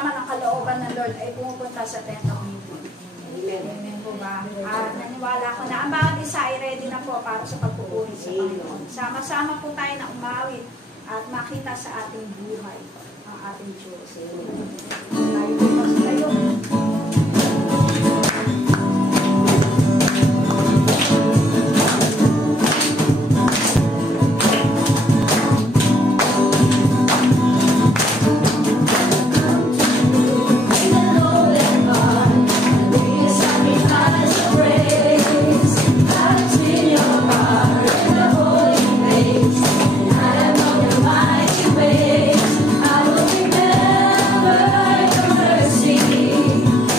kasama ng kalooban ng Lord ay pumupunta sa tent of meeting. Amen po ba? At naniwala ko na ang bawat isa ay ready na po para sa pagpupuri sa Panginoon. Sama-sama po tayo na umawit at makita sa ating buhay ang ating Diyos. Tayo po sa tayo. I will remember your mercy.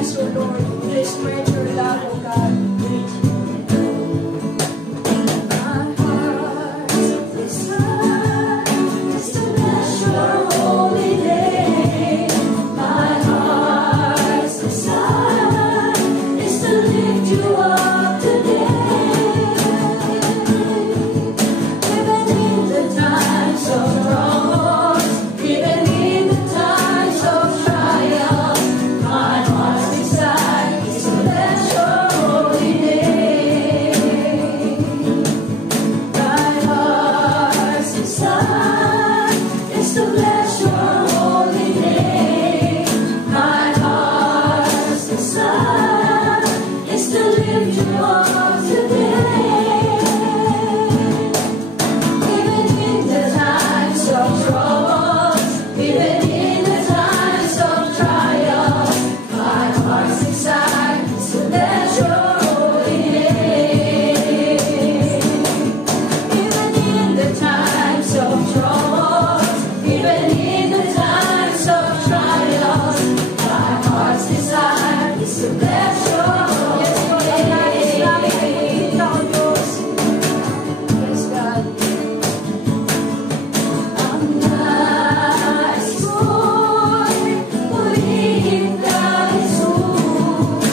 us, O Lord. Please spread your love, O God. My heart's desire is to bless your holy name. My heart's desire is to lift you up today. Even in the times of troubles, even in the times of trial, my heart's desire is to bless your holy name. My heart's desire is to bless your holy name. My heart's desire is to lift you up today. Even in the times of troubles, even in the times of trials, my heart's desire is to bless your holy name. Even in the times of troubles, even in the times of trials, my heart's desire is to bless your holy name. Yes, God. Ang nais ko'y purihin ka, Jesus.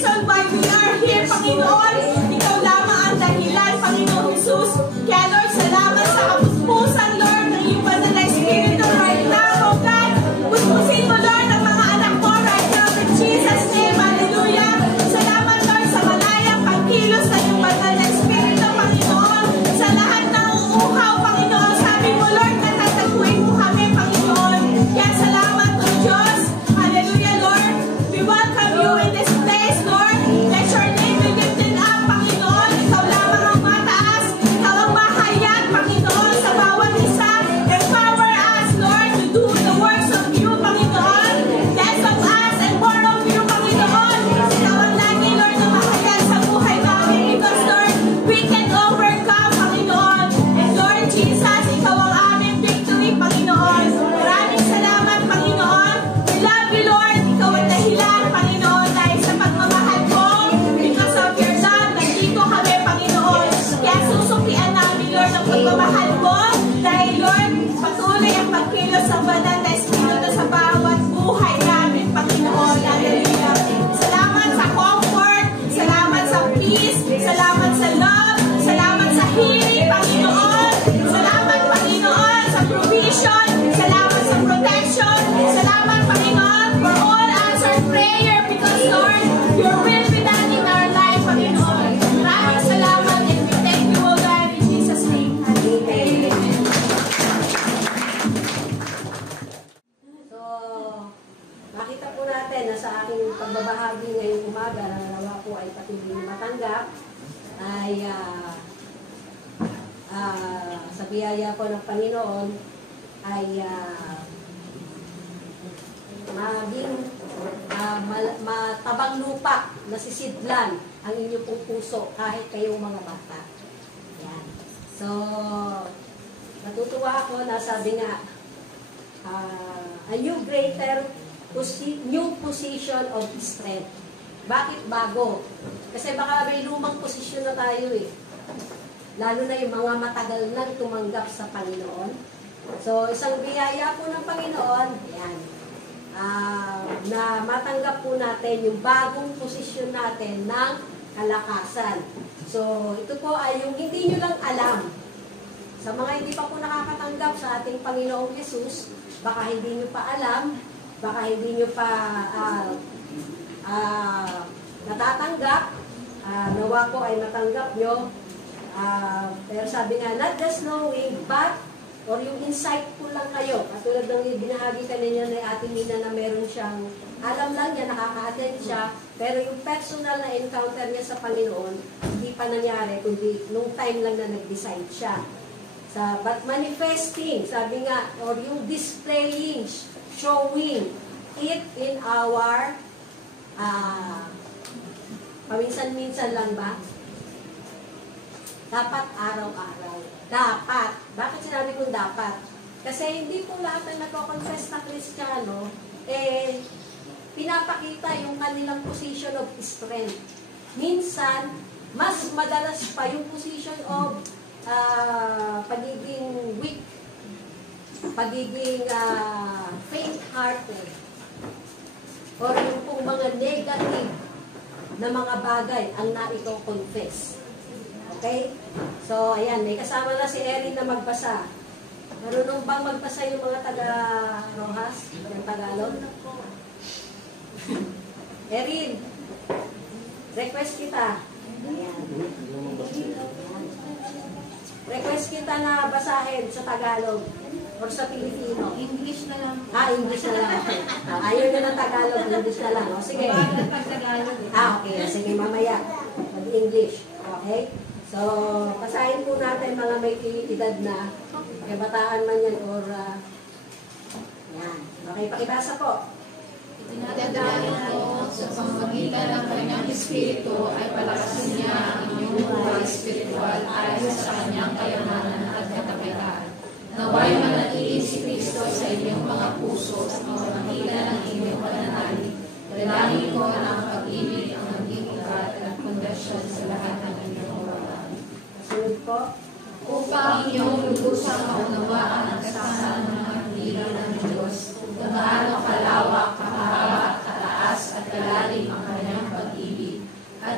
reason why we are here, Panginoon. Ikaw lamang ang dahilan, Panginoon Jesus. Kaya Lord, salamat sa kapuspusan, Lord, ng iyong banal na Espiritu right now, oh God. Puspusin mo, Lord, ang mga anak ko right now in Jesus' name. Hallelujah. Salamat, Lord, sa malayang pagkilos ng iyong banal na Espiritu, Panginoon. Sa lahat ng uhaw, Panginoon. Sabi mo, Lord, natataguin mo kami, Panginoon. Kaya salamat, O Diyos. Hallelujah, Lord. We welcome you in this place, Lord. Let your name be lifted up, Panginoon. Ikaw lamang ang mataas. Ikaw ang mahayag, Panginoon, sa bawat isa. Empower us, Lord, to do the works of you, Panginoon. Less of us and more of you, Panginoon. Ikaw ang lagi, Lord, na mahayag sa buhay namin. Because, Lord, we can overcome, Panginoon. And Lord Jesus, ikaw ang aming victory, Panginoon. Maraming salamat, Panginoon. We love you, Lord. Ikaw ang dahilan, Panginoon, dahil sa pagmamahal ko. Because of your love, nandito kami, Panginoon. Kaya susuklian namin, Lord, ang pagmamahal ko. Dahil, Lord, patuloy ang pagkilos ng banal na Espiritu sa bawat buhay namin, Panginoon. Hallelujah. Salamat sa comfort. Salamat sa peace. Salamat sa love. Salamat sa healing, Panginoon. Salamat, Panginoon, sa provision. Salamat sa protection. Salamat, Panginoon, for all answered prayer. Because, Lord, your will be done in our life, Panginoon. Maraming salamat and we thank you, O God, in Jesus' name. Amen. So, makita po natin na sa aking pagbabahagi ngayong umaga na nawa po ay patuloy matanggap ay sa biyaya po ng Panginoon ay maging matabang lupa na sisidlan ang inyong pong puso kahit kayong mga bata. Yan. So, natutuwa ako na sabi nga, a new position of strength. Bakit bago? Kasi baka may lumang posisyon na tayo eh. Lalo na yung mga matagal nang tumanggap sa Panginoon. So, isang biyaya po ng Panginoon, yan, na matanggap po natin yung bagong posisyon natin ng kalakasan. So, ito po ay yung hindi nyo lang alam. Sa mga hindi pa po nakakatanggap sa ating Panginoong Yesus, baka hindi nyo pa alam, baka hindi nyo pa natatanggap, nawa po ay matanggap nyo. Pero sabi nga, not just knowing, but, or yung insightful lang kayo. Katulad ng binahagi kanina ni Ate Mina na meron siyang, alam lang niya, nakaka-attend siya, pero yung personal na encounter niya sa Panginoon, hindi pa nangyari, kundi nung time lang na nag-decide siya. But manifesting, sabi nga, or yung displaying, showing it in our, paminsan-minsan lang ba? Dapat araw-araw. Dapat. Bakit sinabi kong dapat? Kasi hindi po lahat na nagko-confess na Kristiyano, pinapakita yung kanilang position of strength. Minsan, mas madalas pa yung position of pagiging weak, pagiging faint-hearted, or yung pong mga negative na mga bagay ang naiko-confess. Okay? So, ayan, may kasama na si Erin na magbasa. Marunong bang magbasa yung mga taga-Rojas? Yung Tagalog? Erin, request kita. Ayan. Request kita na basahin sa Tagalog or sa Pilipino. English na lang. English na lang. Ayaw nyo ng Tagalog, English na lang. O, sige. Okay. Sige, mamaya. Mag-English. Okay? So, basahin po natin mga may edad na, kabataan man yan or, yan. Okay, pakibasa po. Itinatandaan ko sa pamamagitan ng kanyang Espiritu ay palakasin niya ang inyong buhay espiritual ayon sa kanyang kayamanan at katapitan. Naway manatili si Kristo sa inyong mga puso sa pamamagitan ng inyong pananalig. Dalangin ko na ang pag-ibig ang maging ugat at pundasyon sa lahat ng inyong gawain. Sunod po. Upang inyong lubusang maunawaan ang kasamaan ng mga hiliran ng Diyos, kung gaano kalawak, kahaba, kataas at kalalim ang kanyang pag-ibig,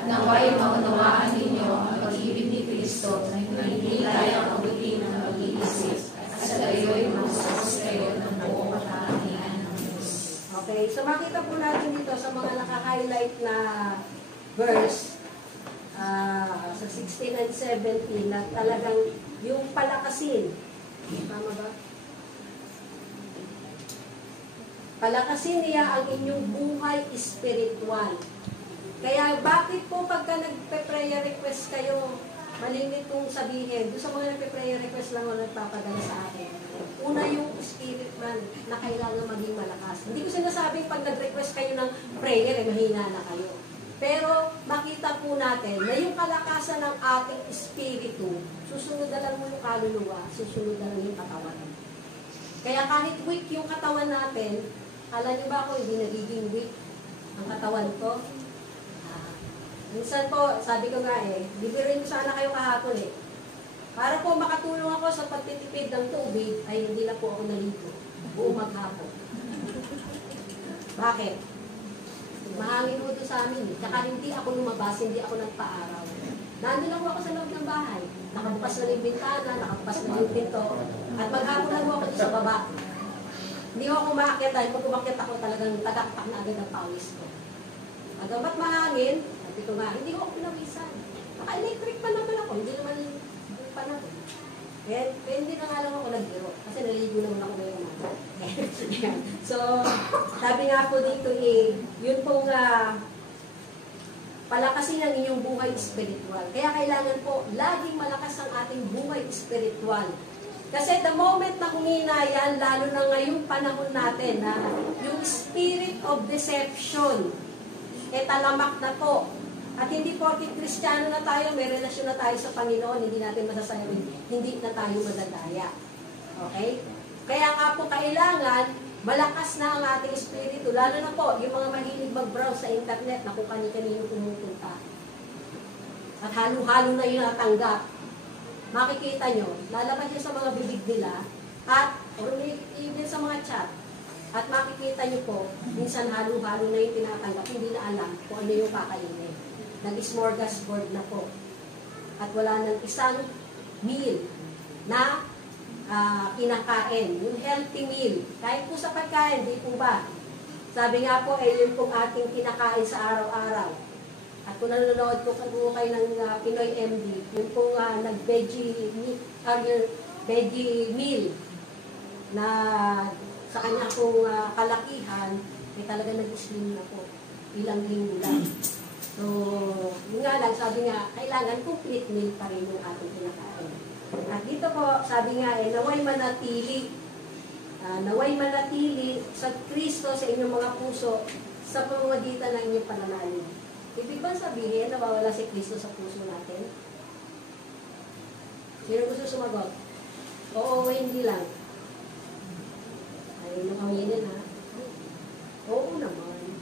At naway maunawaan ninyo ang pag-ibig ni Kristo na hindi kayang abutin ng pag-iisip at sa gayo'y magsusos kayo ng buong katangian ng Diyos. Okay, so makita po natin dito sa mga naka-highlight na verse sa 16 and 17 na talagang yung palakasin. Tama ba? Palakasin niya ang inyong buhay espiritual. Kaya bakit po pagka nagpe-prayer request kayo, malimit kong sabihin, doon sa mga nagpe-prayer request lang ako nagpapadala sa akin. Una yung spirit man na kailangan maging malakas. Hindi ko sinasabing pag nag-request kayo ng prayer, mahina na kayo. Pero makita po natin na yung kalakasan ng ating espiritu, susunod na lang mo yung kaluluwa, susunod na lang yung katawan. Kaya kahit weak yung katawan natin, alam niyo ba ako hindi nagiging weak ang katawan ko? Minsan po, sabi ko nga libirin ko sana kayo kahapon Para po makatulong ako sa pagtitipid ng tubig, ay hindi na po ako naligo. Buong maghapon. Bakit? Mahangin po ito sa amin Tsaka hindi ako lumabas, hindi ako nagpa-araw. Nandun lang ako sa loob ng bahay. Nakabukas na yung bintana, nakabukas na yung pinto. At maghapon lang ako dito sa baba. Hindi ako umakyat dahil pag umakyat ako talagang tagaktak na agad ang pawis ko. Agamat mahangin, sabi ko nga, hindi ko ako pinawisan. Naka-electric pa naman ako, hindi naman panahon. Kaya hindi na nga lang ako nagbiro. Kasi naligo naman ako ngayong umaga. So, sabi nga po dito yun pong palakasin ang inyong buhay spiritual. Kaya kailangan po, laging malakas ang ating buhay spiritual. Kasi the moment na humina yan, lalo na ngayong panahon natin, na yung spirit of deception, talamak na po. At hindi porket Kristiyano na tayo, may relasyon na tayo sa Panginoon, hindi natin masasayawin, hindi na tayo madadaya. Okay? Kaya nga po kailangan, malakas na ang ating espiritu, lalo na po, yung mga mahilig mag-browse sa internet na kung kani-kanino pumupunta. At halo-halo na yung natanggap. Makikita nyo, lalabas yun sa mga bibig nila, at or even sa mga chat, at makikita nyo po, minsan halo-halo na yung tinatanggap, hindi na alam kung ano yung kakainin. Nag-smorgasbord na po. At wala nang isang meal na kinakain. Yung healthy meal. Kahit po sa pagkain, di po ba? Sabi nga po, yun pong ating kinakain sa araw-araw. At kung nanonood ko kayo ng Pinoy MD, yun pong nag-veggie meal na sa kanya pong kalakihan, talaga nag-slim na po. Ilang linggo lang. So, yun nga lang, sabi nga, kailangan complete meal pa rin yung ating kinakain. At dito po, sabi nga naway manatili sa Kristo sa inyong mga puso sa pamamagitan ng inyong pananalig. Ibig ba sabihin, nawawala si Kristo sa puso natin? Sino gusto sumagot? Oo, hindi lang. Ay, nakawinin ha? Oo naman.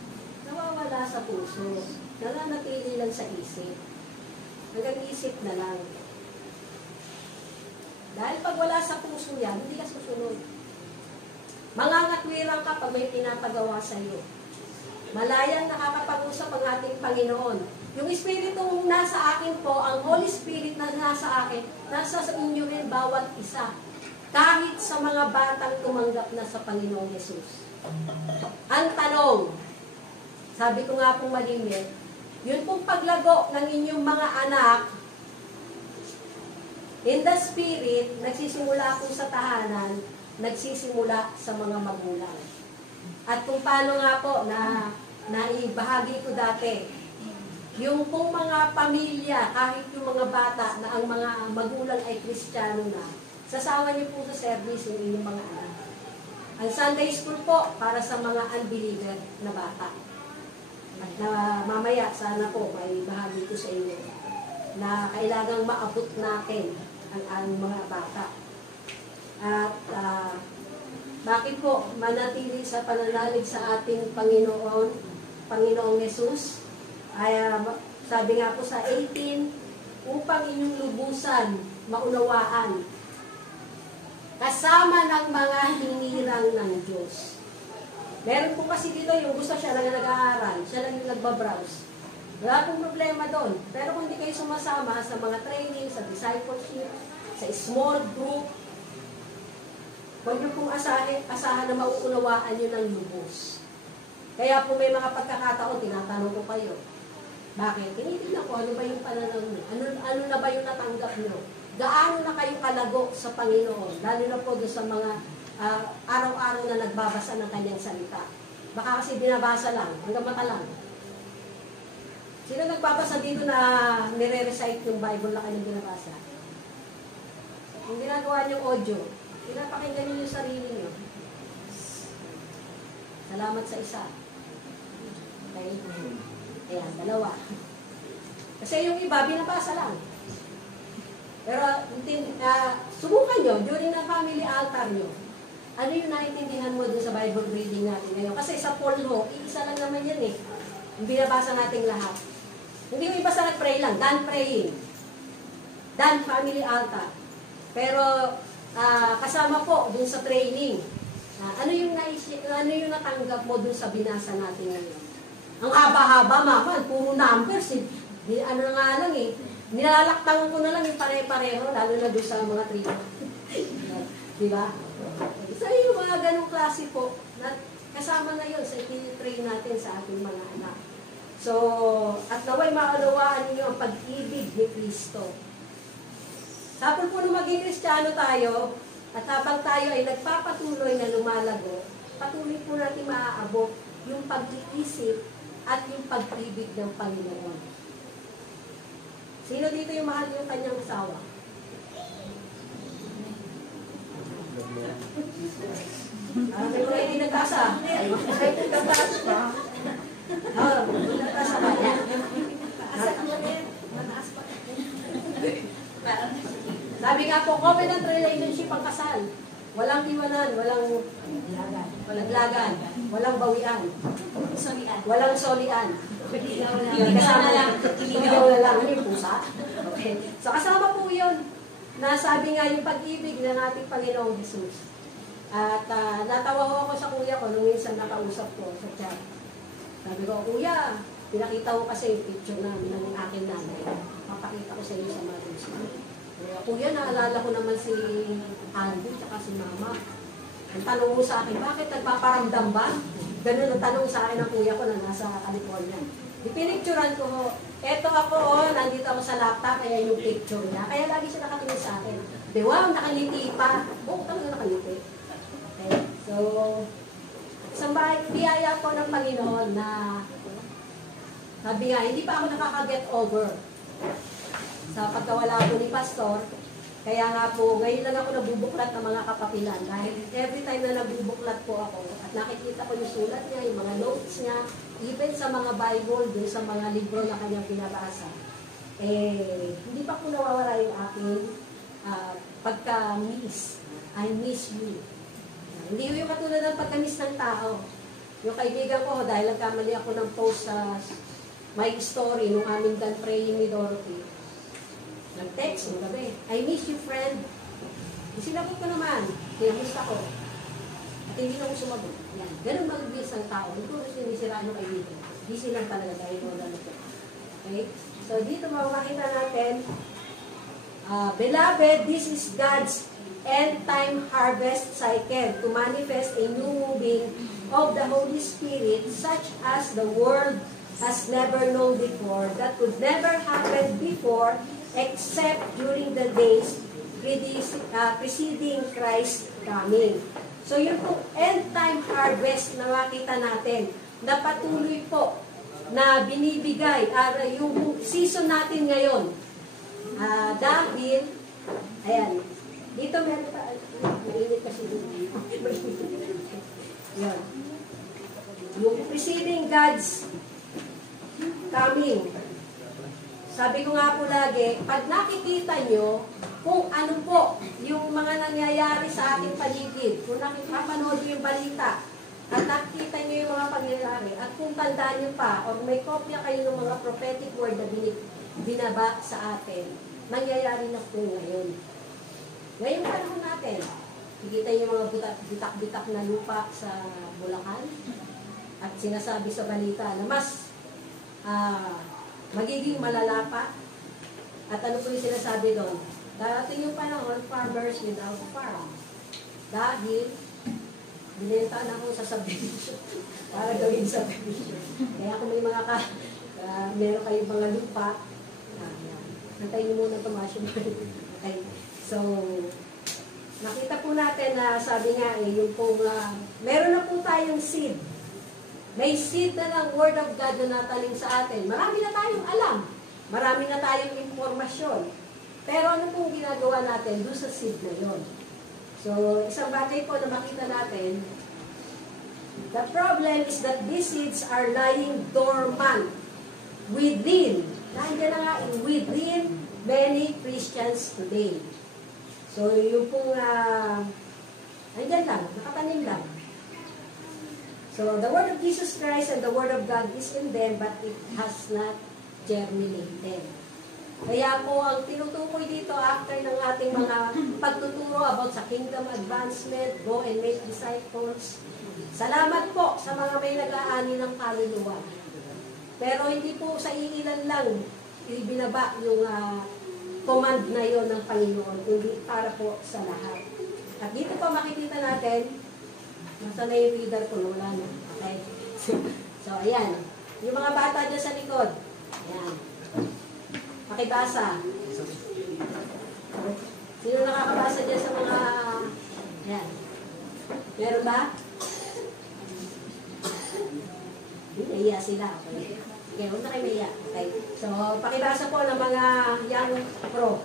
Nawawala sa puso. Nananatili lang sa isip. Hanggang isip na lang. Dahil pag wala sa puso yan, hindi ka susunod. Mangangatwirang ka pag may pinapagawa sa iyo. Malayang nakakapag-usap ang ating Panginoon. Yung Espiritong nasa akin po, ang Holy Spirit na nasa akin, nasa sa inyo rin bawat isa. Kahit sa mga batang tumanggap na sa Panginoong Yesus. Ang tanong, sabi ko nga pong malimit, yun pong paglago ng inyong mga anak, in the Spirit, nagsisimula po sa tahanan, nagsisimula sa mga magulang. At kung paano nga po na naibahagi ko dati, yung pong mga pamilya, kahit yung mga bata na ang mga magulang ay Kristiyano na, sasama niyo po sa service yung inyong mga anak. Ang Sunday School po, para sa mga unbeliever na bata. At na mamaya, sana po, may bahagi ko sa inyo na kailangang maabot natin ang mga bata. At bakit po manatili sa pananalig sa ating Panginoong Yesus? Ay, sabi nga po sa 18, upang inyong lubusan, maunawaan, kasama ng mga hinirang ng Diyos. Meron po kasi dito yung gusto siya lang nag-aaral, siya lang yung nagbabrowse. Wala pong problema doon. Pero kung hindi kayo sumasama sa mga training, sa discipleship, sa small group, huwag niyo pong asahan na mauunawaan niyo ng lubos. Kaya po may mga pagkakataon, tinatanong ko kayo, bakit? Tinitignan ko, ano ba yung pananaw niyo? Ano na ba yung natanggap niyo? Gaano na kayo kalago sa Panginoon? Lalo na po doon sa mga araw-araw na nagbabasa ng kanyang salita. Baka kasi binabasa lang, hanggang mata lang. Sino nagbabasa dito na nire-recite yung Bible na kanyang binabasa? Yung ginagawa niyong audio, pinapakinggan niyo yung sarili niyo. Salamat sa isa. Okay? Ayan, dalawa. Kasi yung iba, binabasa lang. Pero, subukan nyo, during the family altar nyo, ano yung naiintindihan mo dun sa Bible reading natin ngayon? Kasi sa Paul ho, iisa lang naman yan eh. Yung binabasa nating lahat. Hindi yung iba sa nag-pray lang, done praying. Done family altar. Pero, kasama po dun sa training. Ano yung natanggap mo dun sa binasa natin ngayon? Ang haba-haba, mama, puro numbers eh. Ano na nga lang eh. Nilalaktangan ko na lang yung pare-pareho, lalo na doon sa mga tribo. Diba? So yung mga ganong klase po, kasama na yun sa iti-train natin sa ating mga anak. So, at naway maunawaan ninyo ang pag-ibig ni Kristo. Sapol po na maging Kristiyano tayo, at habang tayo ay nagpapatuloy na lumalago, patuloy po natin maaabot yung pag-iisip at yung pag-ibig ng Panginoon. Sino dito yung mahal yung kanyang asawa? May mga hindi nagtasa. Nagtasa pa. Nagtasa pa. Sabi nga po, covenant relationship ang kasal. Walang iwanan, walang lagan, walang bawian, walang solian. Kasama lang. Iligaw na lang. Ano yung pusa? Okay. So kasama po yun. Nasabi nga yung pag-ibig ng ating Panginoong Jesus. At natawa ko ako sa kuya ko nung minsan nakausap ko sa chat. Sabi ko, kuya, pinakita ko kasi yung picture namin ng aking nanay. Papakita ko sa inyo sa mga gusto. Kuya, naalala ko naman si Andy at si Mama. Ang tanong mo sa akin, bakit nagpaparamdam ba? Ganun ang tanong sa akin ng kuya ko na nasa California. Pinicturean ko, eto ako, nandito ako sa laptop, kaya yung picture niya. Kaya lagi siya nakatingin sa akin. Di wow, nakaliti pa. Oo, talaga nakaliti. Okay, so, isang biyaya po ng Panginoon na sabi nga, hindi pa ako nakaka-get over sa pagkawala ko ni Pastor. Kaya nga po, ngayon lang ako nabubuklat ng mga kapapilan. Dahil every time na nabubuklat po ako, at nakikita ko yung sulat niya, yung mga notes niya, even sa mga Bible, dun sa mga libro na kanyang pinabasa, hindi pa po nawawala yung aking pagka-miss. I miss you. Hindi yung katulad ng pagka-miss ng tao. Yung kaibigan ko, dahil nagkamali ako ng post sa my story, nung aming done praying ni Dorothy, nag-text mo gabi, I miss you, friend. Sinagot ko naman, kinamusta ko. At hindi na ako sumagot. Yan. Ganun mag-miss ang tao. Hindi ko sinisiraan yung kaibigan. Busy lang talaga dahil wala na ito. Okay? So, dito makakita natin, Beloved, this is God's end-time harvest cycle to manifest a new moving of the Holy Spirit such as the world has never known before, that would never happen before except during the days preceding Christ's coming. So yun po, end-time harvest na makita natin, na patuloy po na binibigay, yung season natin ngayon. Dahil, ayan, dito meron pa, mainit kasi dito. Yan. Yung preceding God's coming. Sabi ko nga po lagi, pag nakikita nyo kung ano po yung mga nangyayari sa ating paligid, kung nakikapanood yung balita, at nakikita nyo yung mga pangyayari, at kung tandaan nyo pa, o may kopya kayo ng mga prophetic word na binaba sa atin, mangyayari na po ngayon. Ngayon panahon natin, nakikita nyo yung mga bitak-bitak na lupa sa Bulacan, at sinasabi sa balita na mas magiging malala pa. At ano po yung sinasabi doon? Darating yung panahon, farmers without farm. Dahil, binenta na akong sa subdivision para gawin subdivision. Kaya kung may mga meron kayong mga lupa, nantayin niyo muna tumaas yung okay. So, nakita po natin na sabi nga yung pong, meron na po tayong seed. May seed na ng Word of God na nataling sa atin. Marami na tayong alam. Marami na tayong impormasyon. Pero ano pong ginagawa natin doon sa seed na yun? So, isang bagay po na makita natin, the problem is that these seeds are lying dormant within. Nandiyan na nga, within many Christians today. So, yung pong, nandiyan lang, nakatanim lang. So, the Word of Jesus Christ and the Word of God is in them, but it has not germinated. Kaya po, ang tinutukoy dito after ng ating mga pagtuturo about sa kingdom advancement, go and make disciples. Salamat po sa mga may nag-aani ng kaluluwa. Pero hindi po sa iilan lang ibinaba yung command na yon ng Panginoon, kundi para po sa lahat. At dito po makikita natin, nasa na yung reader ko, wala na. Okay? So, ayan. Yung mga bata dyan sa likod. Ayan. Pakibasa. Sino nakakabasa dyan sa mga... Ayan. Meron ba? Naiya sila. Okay. Okay, huwag na kayo naiya. Okay. So, pakibasa po ng mga young pro.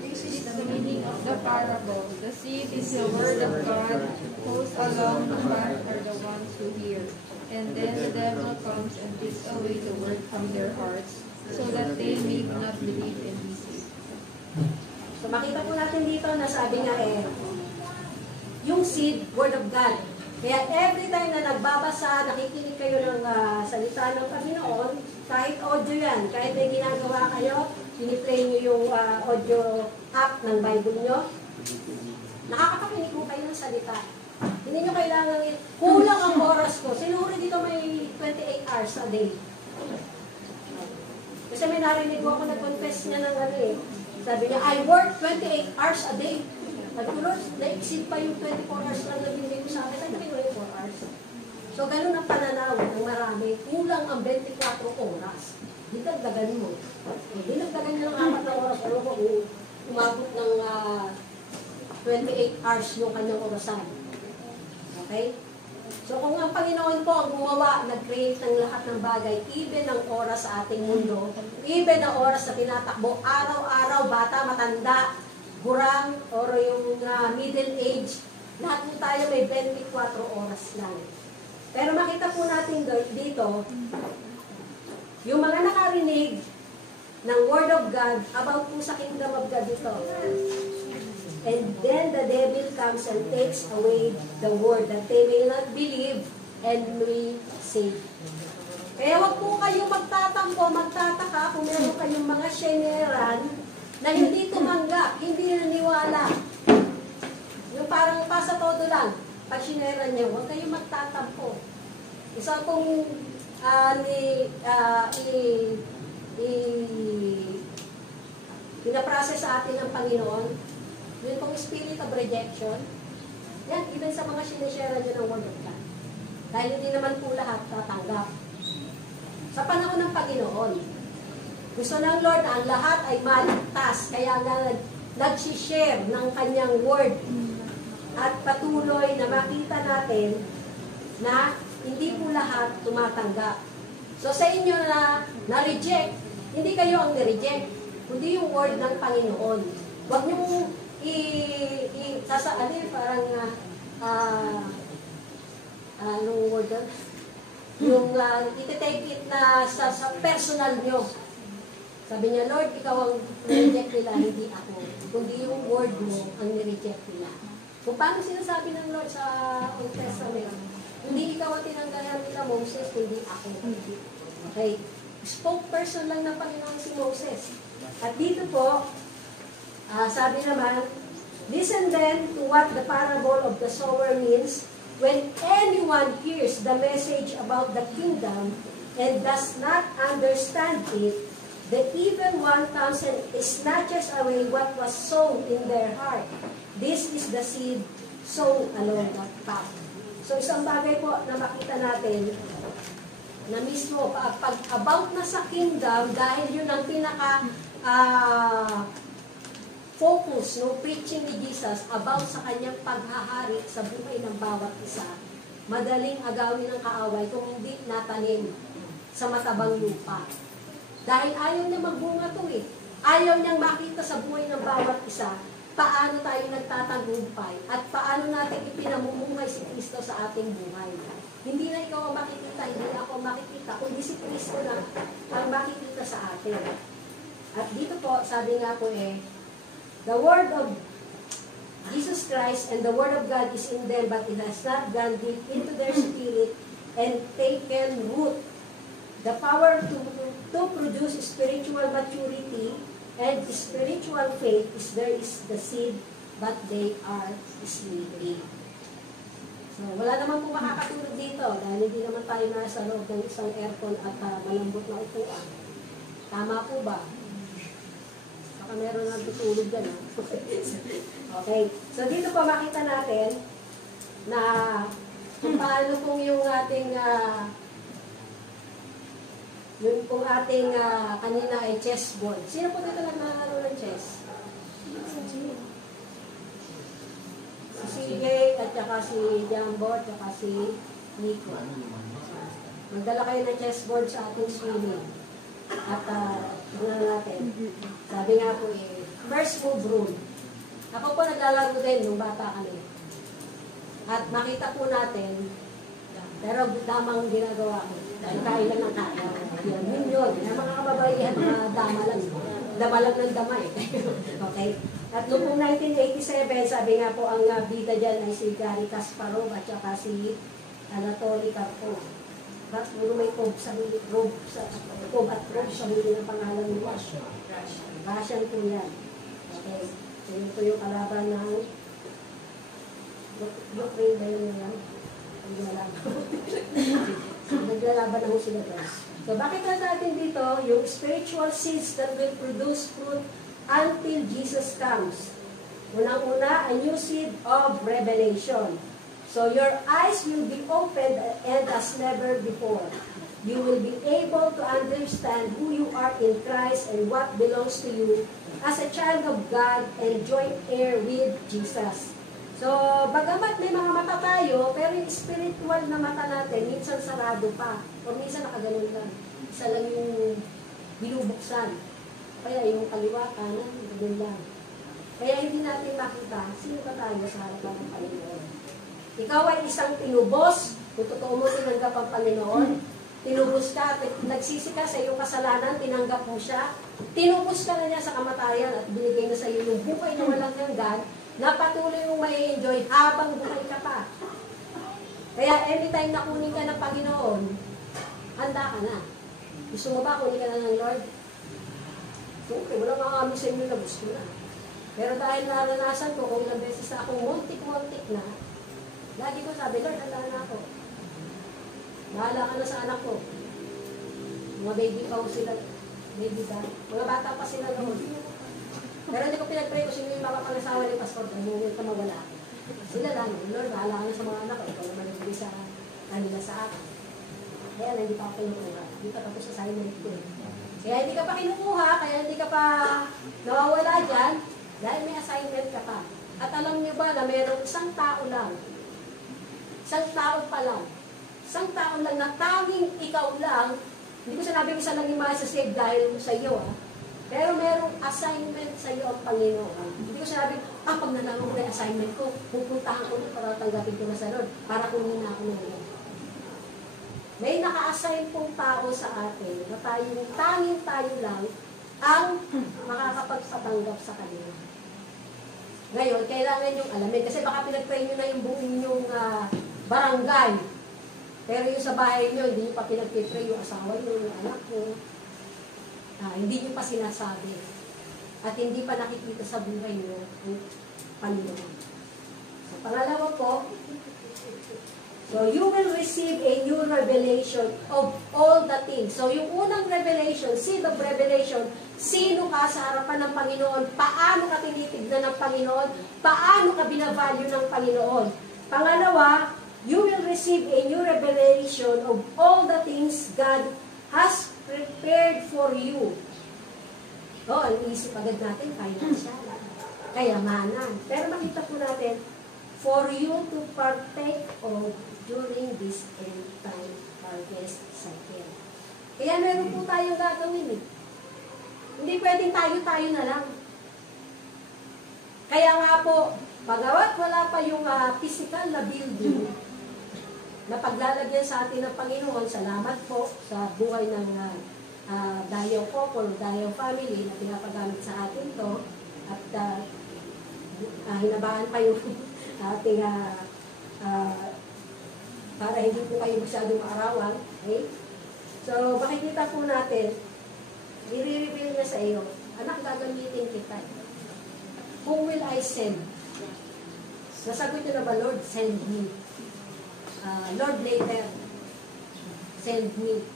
This is the meaning of the parable. The seed is the word of God. Those along the path are the ones who hear. And then the devil comes and takes away the word from their hearts, so that they may not believe and be saved. So makita po natin dito na sabi nga yung seed, word of God. Kaya every time na nagbabasa, nakikinig kayo ng salita ng Panginoon, kahit audio yan, kahit may ginagawa kayo, piniplay nyo yung audio app ng Bible nyo, nakakapakinig po kayo ng salita. Hindi nyo kailangan, kulang ang oras ko. Sinuri dito may 28 hours a day. Kasi may narinig ko ako, nag-confess niya ng sabi niya, I work 28 hours a day. At Lord, na-exceed pa yung 24 hours lang na binigay ko sa akin. Ay, 24 hours. So, ganun ang pananaw ng marami. Kulang ang 24 oras. Dinagdagan mo. Dinagdagan niya ng 4 na oras. Ano ko, umabot ng 28 hours yung kanyang orasan. Okay? So kung ang Panginoon po ang gumawa, nag-create ng lahat ng bagay, even ang oras sa ating mundo, even ang oras na tinatakbo, araw-araw, bata, matanda, gurang, o yung middle age, lahat po tayo may 24 oras lang. Pero makita po natin dito, yung mga nakarinig ng Word of God about po sa Kingdom of God dito. And then the devil comes and takes away the word that they may not believe and may save. Kaya wag po kayo magtataka kung meron kayong mga syeneran na hindi tumanggap, hindi naniwala. Yung parang pasa todo lang, pag syeneran niya, huwag kayong magtatampo. Isa pong pinaprocess sa atin ng Panginoon, yun pong spirit of rejection, yan, even sa mga sinishare nyo ng Word of God. Dahil hindi naman po lahat tatanggap. Sa panahon ng Panginoon, gusto ng Lord ang lahat ay maligtas, kaya nga nagsishare ng kanyang Word at patuloy na makita natin na hindi po lahat tumatanggap. So sa inyo na-reject, hindi kayo ang ni-reject, kundi yung Word ng Panginoon. Huwag nyo parang anong word doon? Yung iti-take it na sa personal nyo. Sabi niya, Lord, ikaw ang nireject nila, hindi ako. Kundi yung word mo ang nireject nila. Kung paano sinasabi ng Lord sa Old Testament, hindi ikaw ang tinanggalan nila, Moses, kundi ako. Okay? Spokesperson lang ng Panginoon si Moses. At dito po, sabi naman, listen then to what the parable of the sower means. When anyone hears the message about the kingdom, and does not understand it, the evil one comes and snatches away what was sown in their heart. This is the seed sown along the path. So isang bagay po na makita natin, na mismo pag about na sa kingdom, dahil yun ang pinaka focus no preaching ni Jesus about sa kanyang paghahari sa buhay ng bawat isa, madaling agawin ng kaaway kung hindi natanim sa matabang lupa. Dahil ayaw niya magbunga to eh. Ayaw niyang makita sa buhay ng bawat isa paano tayo nagtatagumpay at paano natin ipinamumuhay si Kristo sa ating buhay. Hindi na ikaw ang makikita, hindi na ako ang makikita, kundi si Kristo na ang makikita sa atin. At dito po, sabi nga po the word of Jesus Christ and the word of God is in them, but it has not gone deep into their spirit and taken root. The power to produce spiritual maturity and spiritual faith is there is the seed, but they are sleeping. So, wala naman po makakatulog dito dahil hindi naman tayo nasa loob ng isang aircon at malambot na upuan. Tama po ba? Baka meron nang tutulog dyan. Okay. So, dito po makita natin na kung paano pong yung ating kanina ay chessboard. Sino po dito naglalaro ng chess? Si CJ at saka si Jambo at saka si Nico. Magdala kayo ng chessboard sa ating swimming. At natin. Sabi nga po first move rule. Ako po naglalaro din nung bata kami. At makita po natin, pero damang ginagawa ko. Dahil kailan ng kaya. Yun. Yung mga kababaihan na dama lang. Dama lang ng dama eh. Okay? At noong 1987, sabi nga po ang bida dyan ay si Gary Kasparov at saka si Anatoly Karpov. At puro may Pov sa huli. Pov at Pov sa huli ng pangalan nila. Russian po yan. Okay. So yun po yung kalaban ng Ukraine ba yun yan? Naglalaban na ho sila guys. So, bakit natin dito yung spiritual seeds that will produce fruit until Jesus comes? Unang-una, a new seed of revelation. So, your eyes will be opened and as never before. You will be able to understand who you are in Christ and what belongs to you as a child of God and joint heir with Jesus. So, bagamat may mga mata tayo, pero yung spiritual na mata natin, minsan sarado pa. O minsan nakaganon lang. Isa lang yung binubuksan. Kaya yung kaliwa, kanan, ganun lang. Kaya hindi natin makita, sino ba tayo sa harapan ng Panginoon? Ikaw ay isang tinubos, kung totoo mo tinanggap ang Panginoon, tinubos ka, nagsisi ka sa iyong kasalanan, tinanggap mo siya, tinubos ka na niya sa kamatayan at binigay na sa iyo yung buhay na walang hanggan, na patuloy mong may enjoy habang buhay ka pa. Kaya anytime na kunin ka ng Panginoon, handa ka na. Gusto mo ba kunin ka na ng Lord? Siyempre, walang makakami sa inyo na gusto na. Pero dahil naranasan ko, kung ilang beses na akong muntik-muntik na, lagi ko sabi, Lord, handa na ako. Bahala ka na sa anak ko. Mga baby pa sila. Baby ka. Mga bata pa sila noon. Pero hindi ko pinag-pray kung sino yung makapangasawa ni Pastor, huwag ka mawala. Sila lang, Lord, bahala ka na sa mga anak ko, ikaw naman nagbili sa kanila sa akin. Kaya hindi pa ako kinukuha. Hindi pa tapos sa assignment ko. Kaya hindi ka pa kinukuha, kaya hindi ka pa nawawala dyan, dahil may assignment ka pa. At alam niyo ba na mayroong isang tao lang, isang tao pa lang, isang tao lang na tanging ikaw lang, hindi ko sinabing isa lang yung masasave dahil sa iyo, pero merong assignment sa iyo ang Panginoon. Hindi ko sinabing, pag nanalo ko yung assignment ko, pupuntahan ko na para tanggapin ko na sa Lord, para kunin na ako ng Lord. May naka-assign pong tao sa atin na tayong tanging tayo lang ang makakapagpatanggap sa Kanya. Ngayon, kailangan yung alamin. Kasi baka pinag-pray nyo na yung buong inyong barangay. Pero yung sa bahay nyo, hindi nyo pa pinag-pray yung asawa nyo, yung anak nyo. Hindi nyo pa sinasabi. At hindi pa nakikita sa buhay nyo ang Panginoon. So, pangalawa po, So, you will receive a new revelation of all the things. So, yung unang revelation, seed of revelation, sino ka sa harapan ng Panginoon, paano ka tinitignan ng Panginoon, paano ka binavalue ng Panginoon. Pangalawa, you will receive a new revelation of all the things God has prepared for you. Oh, ang isip agad natin, financial, kayamanan. Pero makita po natin, for you to partake of during this end time harvest cycle. Kaya meron po tayong gagawin eh. Hindi pwedeng tayo-tayo na lang. Kaya nga po, pagawat wala pa yung physical na building na paglalagyan sa atin ng Panginoon, salamat po sa buhay ng Dayaw couple, Dayaw family na pinapagamit sa atin to at hinabaan pa yung ating para hindi po kayo masyadong maarawan. Okay? So, makikita po natin, i-reveal niya sa iyo, anak, gagamitin kita. Whom will I send? Nasagot niyo na ba, Lord, send me. Lord, later, send me.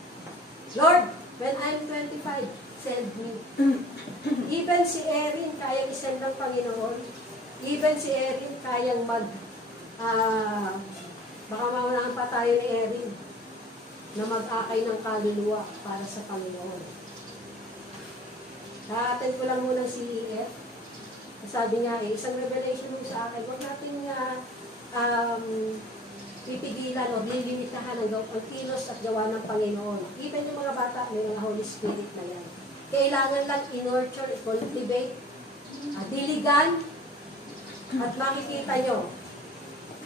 Lord, when I'm 25, send me. Even si Erin, kayang isend ng Panginoon. Even si Erin, kayang baka maunahan pa tayo ni Erin na mag-akay ng kaluluwa para sa Panginoon. Ka-attend ko lang muna si EF. Sabi niya, isang revelation mo sa akin, huwag natin pipigilan o lilimitahan ang kilos at gawa ng Panginoon. Even yung mga bata, may mga Holy Spirit na yan. Kailangan lang in-nurture, cultivate, diligan, at makikita nyo.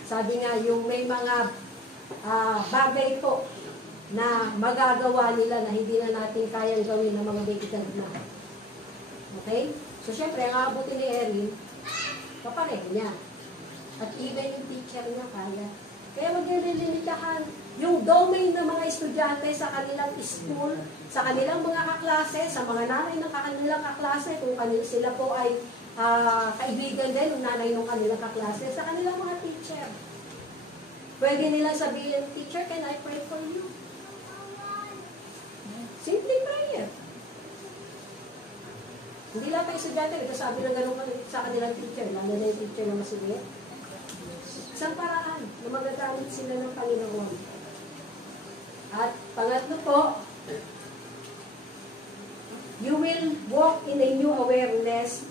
Sabi nga, yung may mga bagay po na magagawa nila na hindi na natin kayang gawin ng mga medical na. Okay? So, syempre, ang aabutin ni Erin, kapareho niya. At even yung teacher niya kaya. Kaya wag niya lilimitahan yung domain ng mga estudyante sa kanilang school, sa kanilang mga kaklase, sa mga nanay ng kanilang kaklase, kung sila po ay kaibigan din ng nanay ng kanilang kaklase, sa kanilang mga teacher. Pwede nilang sabihin, teacher, can I pray for you? Simple prayer. Hindi lang tayo estudyante, nagsasabi ng gano'n sa kanilang teacher, lalo na yung teacher na masulit. Isang paraan na magagamit sila ng Panginoon. At pangatlo po, you will walk in a new awareness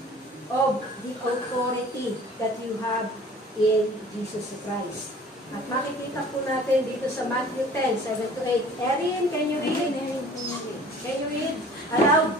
of the authority that you have in Jesus Christ. At makikita po natin dito sa Matthew 10, 7-8. Erin, can you read? Can you read? Aloud.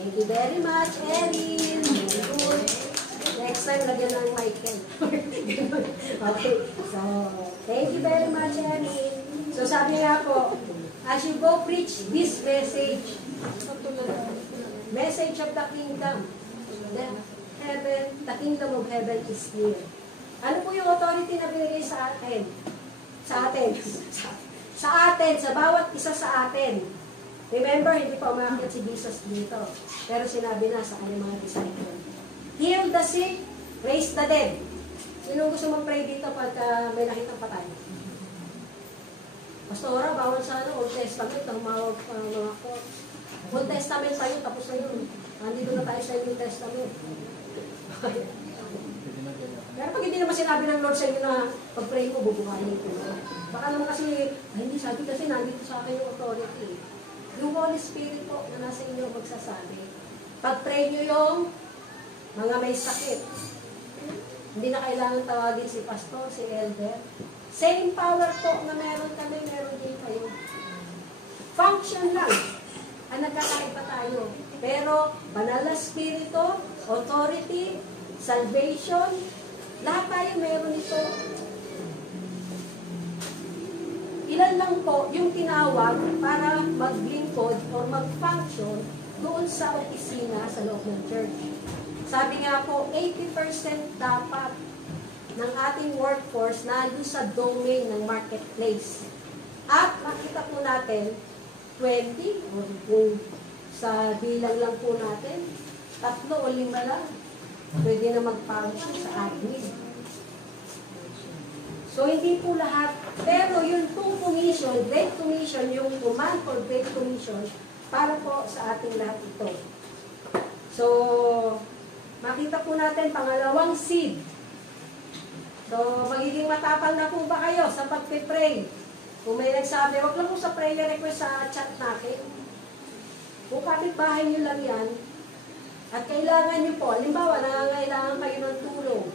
Thank you very much, Erin. Good. Next time, lagyan ng mic. Okay. So, thank you very much, Erin. So, sabi nga po, as you go preach this message of the kingdom, the kingdom of heaven is near. Ano po yung authority na binigay sa atin? Sa atin, sa bawat isa sa atin. Remember, hindi pa umakit si Jesus dito. Pero sinabi na sa kanyang mga disciples, heal the sick, raise the dead. Sino gusto mag-pray dito pagka may nakitang patay? Pastora, bawal sa Old Testament, ang mga court. Old Testament tayo, tapos na yun. Nandito na tayo sa New Testament. Pero pag hindi naman sinabi ng Lord sa inyo na pag-pray mo, bubuhayin ko. Baka naman kasi, hindi sabi kasi nandito sa akin yung authority. Yung Holy Spirit po na nasa inyo magsasabi. Pag-pray nyo yung mga may sakit. Hindi na kailangan tawagin si pastor, si elder. Same power po na meron kami, meron din kayo. Function lang. Ang nagkakaiba tayo. Pero, banal na spirito, authority, salvation, lahat tayo meron ito. Ilan lang po yung tinawag para maglingkod o mag-function doon sa opisina sa loob ng church. Sabi nga po, 80% dapat ng ating workforce nandun sa domain ng marketplace. At makita po natin, 20, o kung sa bilang lang po natin, 3 o 5 lang, pwede na mag-function sa admin. So, hindi po lahat. Pero yung 2 commission, Great Commission, yung command for Great Commission, para po sa ating lahat ito. So, makita po natin pangalawang seed. So, magiging matapang na po ba kayo sa pagpe-pray? Kung may nagsabi, wag lang po sa prayer request sa chat natin. Kung kapit-bahay nyo lang yan, at kailangan nyo po, halimbawa, nangangailangan kayo ng tulong.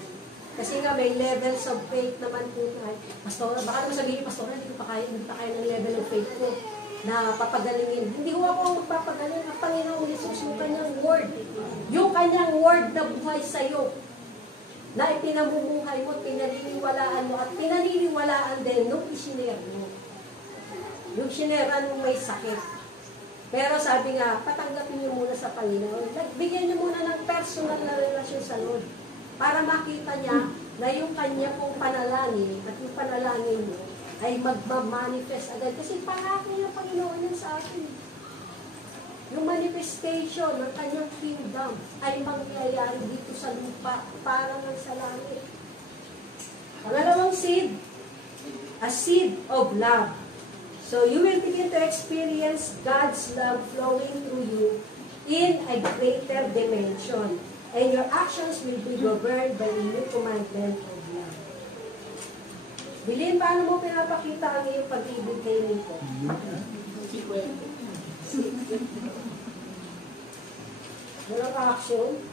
Kasi nga may levels of faith naman po tayo. Pastor, baka naman sabihin, Pastor, hindi pa kaya ng level of faith ko na papagalingin. Hindi ko ako magpapagaling. Ang Panginoong Jesus, yung kanyang word. Yung kanyang word na buhay sa'yo. Na ipinamumuhay mo, pinaniniwalaan mo, at pinaniniwalaan din nung isinare mo. Yung sineran mo may sakit. Pero sabi nga, patanggapin niyo muna sa Panginoon. Bigyan niyo muna ng personal na relasyon sa Lord. Para makita niya na yung kanya pong panalangin at yung panalangin mo ay magmamanifest agad. Kasi pangako ng Panginoon yan sa atin. Yung manifestation ng kanyang kingdom ay mangyayari dito sa lupa para ng sa langit. Pangalawang seed, a seed of love. So you will begin to experience God's love flowing through you in a greater dimension. And your actions will be governed by the new commandment of love. Bilin, paano mo pinapakita ang iyong pag-ibig kay Nico? Walang action?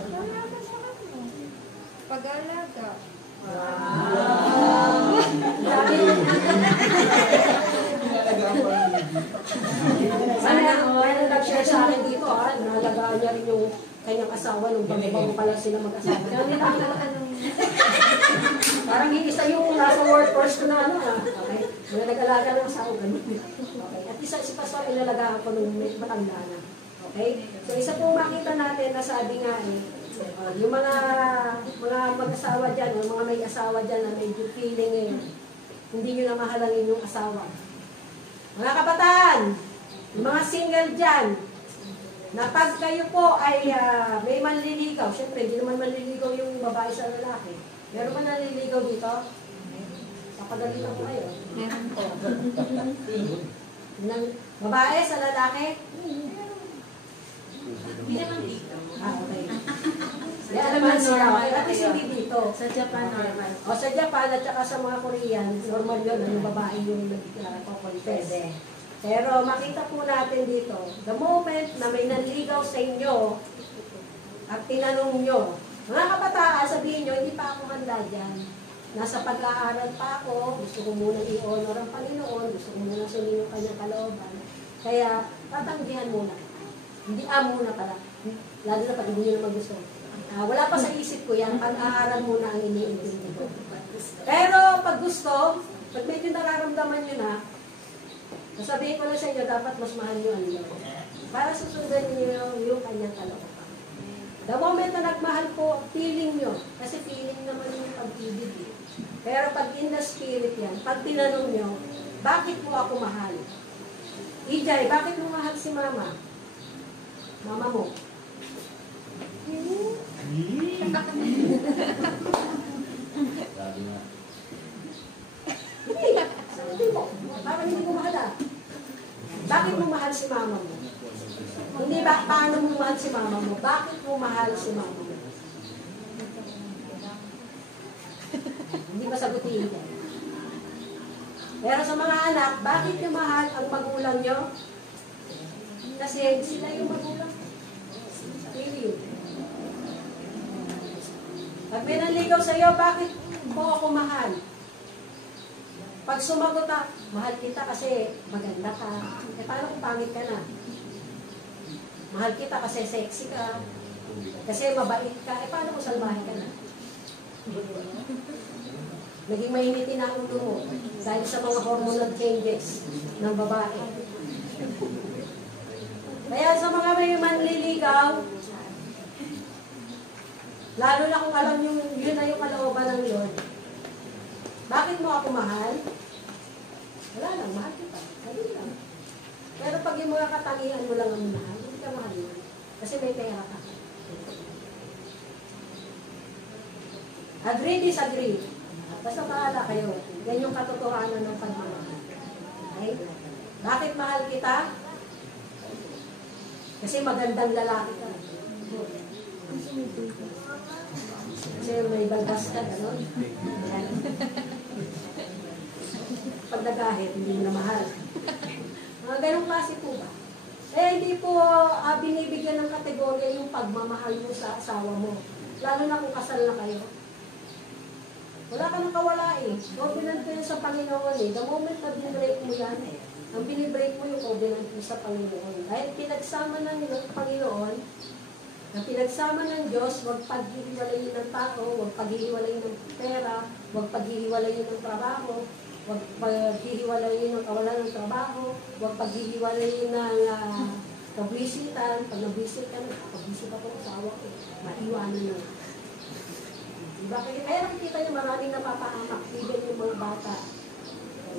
Pag-alaga sa kanya. Pag-alaga. Sana may nag-share sa akin dito, nalagaan niya rin yung kanyang asawa nung bago pa lang sila mag-asawa. Parang isa yung nasa workforce ko na okay? Mga nag-alaga ng asawa. Okay. At isa si Pastor, inalagaan ko nung matanda na. Okay? So isa pong makita natin na sabi nga yung mga mag-asawa dyan, yung mga may asawa dyan na medyo feeling hindi nyo na mahalangin yung asawa. Mga kabataan, yung mga single dyan, na pag kayo po ay may manliligaw, syempre hindi naman manliligaw yung babae sa lalaki. Meron man nanliligaw dito? Papagalitan ko kayo. Meron po. Babae sa lalaki? Hindi naman dito. Okay. Yan naman sila. At least hindi dito. Sa Japan normal. O sa Japan at saka sa mga Korean, normal yun, yung babae yung nagko-confess. Pero makita po natin dito, the moment na may nanligaw sa inyo at tinanong nyo, mga kabataan, sabihin nyo, hindi pa ako handa dyan. Nasa pag-aaral pa ako, gusto ko muna i-honor ang Panginoon, gusto ko muna sundin yung kanyang kalooban. Kaya, tatanggihan muna. Hindi muna pala. Lalo na pag hindi nyo naman gusto. Wala pa sa isip ko yan, pag-aaral muna ang iniintindi ko. Pero pag gusto, pag medyo nararamdaman nyo na, sasabihin ko lang sa inyo, dapat mas mahal nyo ang Lord. Para susundan nyo yung kanyang kalooban. The moment na nagmahal po, feeling nyo. Kasi feeling naman yung pag-ibig. Pero pag in the spirit yan, pag tinanong nyo, bakit mo ako mahal? Ijay, bakit mo mahal si mama? Mama mo. Hindi mo. Bakit hindi mo mahal ah? Bakit mo mahal si mama mo? Hindi ba, paano mo mahal si mama mo? Bakit mo mahal si mama mo? Hindi ba sagutin yan? Pero sa mga anak, bakit nyo mahal ang magulang nyo? Kasi sila yung magulang. Really. Pag may nanligaw sa'yo, bakit mo ako mahal? Pag sumagot ka, mahal kita kasi maganda ka. Eh, paano kung pangit ka na? Mahal kita kasi sexy ka. Kasi mabait ka. Eh, paano kung salbahe ka na? Naging mahinitin ang ulo mo dahil sa mga hormonal changes ng babae. Kaya sa mga may manliligaw, lalo na kung alam yung, yun na yung kalooban ng Lord. Bakit mo ako mahal? Wala lang, mahal kita. Sabi lang. Pero pag yung mga katangian mo lang ang mahal, hindi ka mahal mo. Kasi may pera ka. Agree, disagree. Basta bahala kayo. Yan yung katotohanan ng pagmamahal. Okay? Bakit mahal kita? Kasi magandang lalaki ka. Kasi may balbas ka, gano'n. Yan. Pag nagahit, hindi mo na mahal. Mga ganong klase po ba? Eh, hindi po binibigyan ng kategorya yung pagmamahal mo sa asawa mo. Lalo na kung kasal na kayo. Wala ka nang kawala eh. Covenant ko yun sa Panginoon eh. The moment na binibreak mo yan eh. Ang binibreak mo yung covenant mo sa Panginoon. Dahil pinagsama ng Panginoon, na pinagsama ng Diyos, huwag paghihiwalayin ng tao, huwag paghihiwalayin ng pera, huwag paghihiwalayin ng trabaho, huwag paghihiwalayin ng kawalan ng trabaho, huwag paghihiwalayin ng pabwisitan. Pag nabwisit ka na, pabwisit ako sa asawa ko, maiwanan na. Diba? Kaya nakikita niyo maraming napapaamak, even yung mga bata.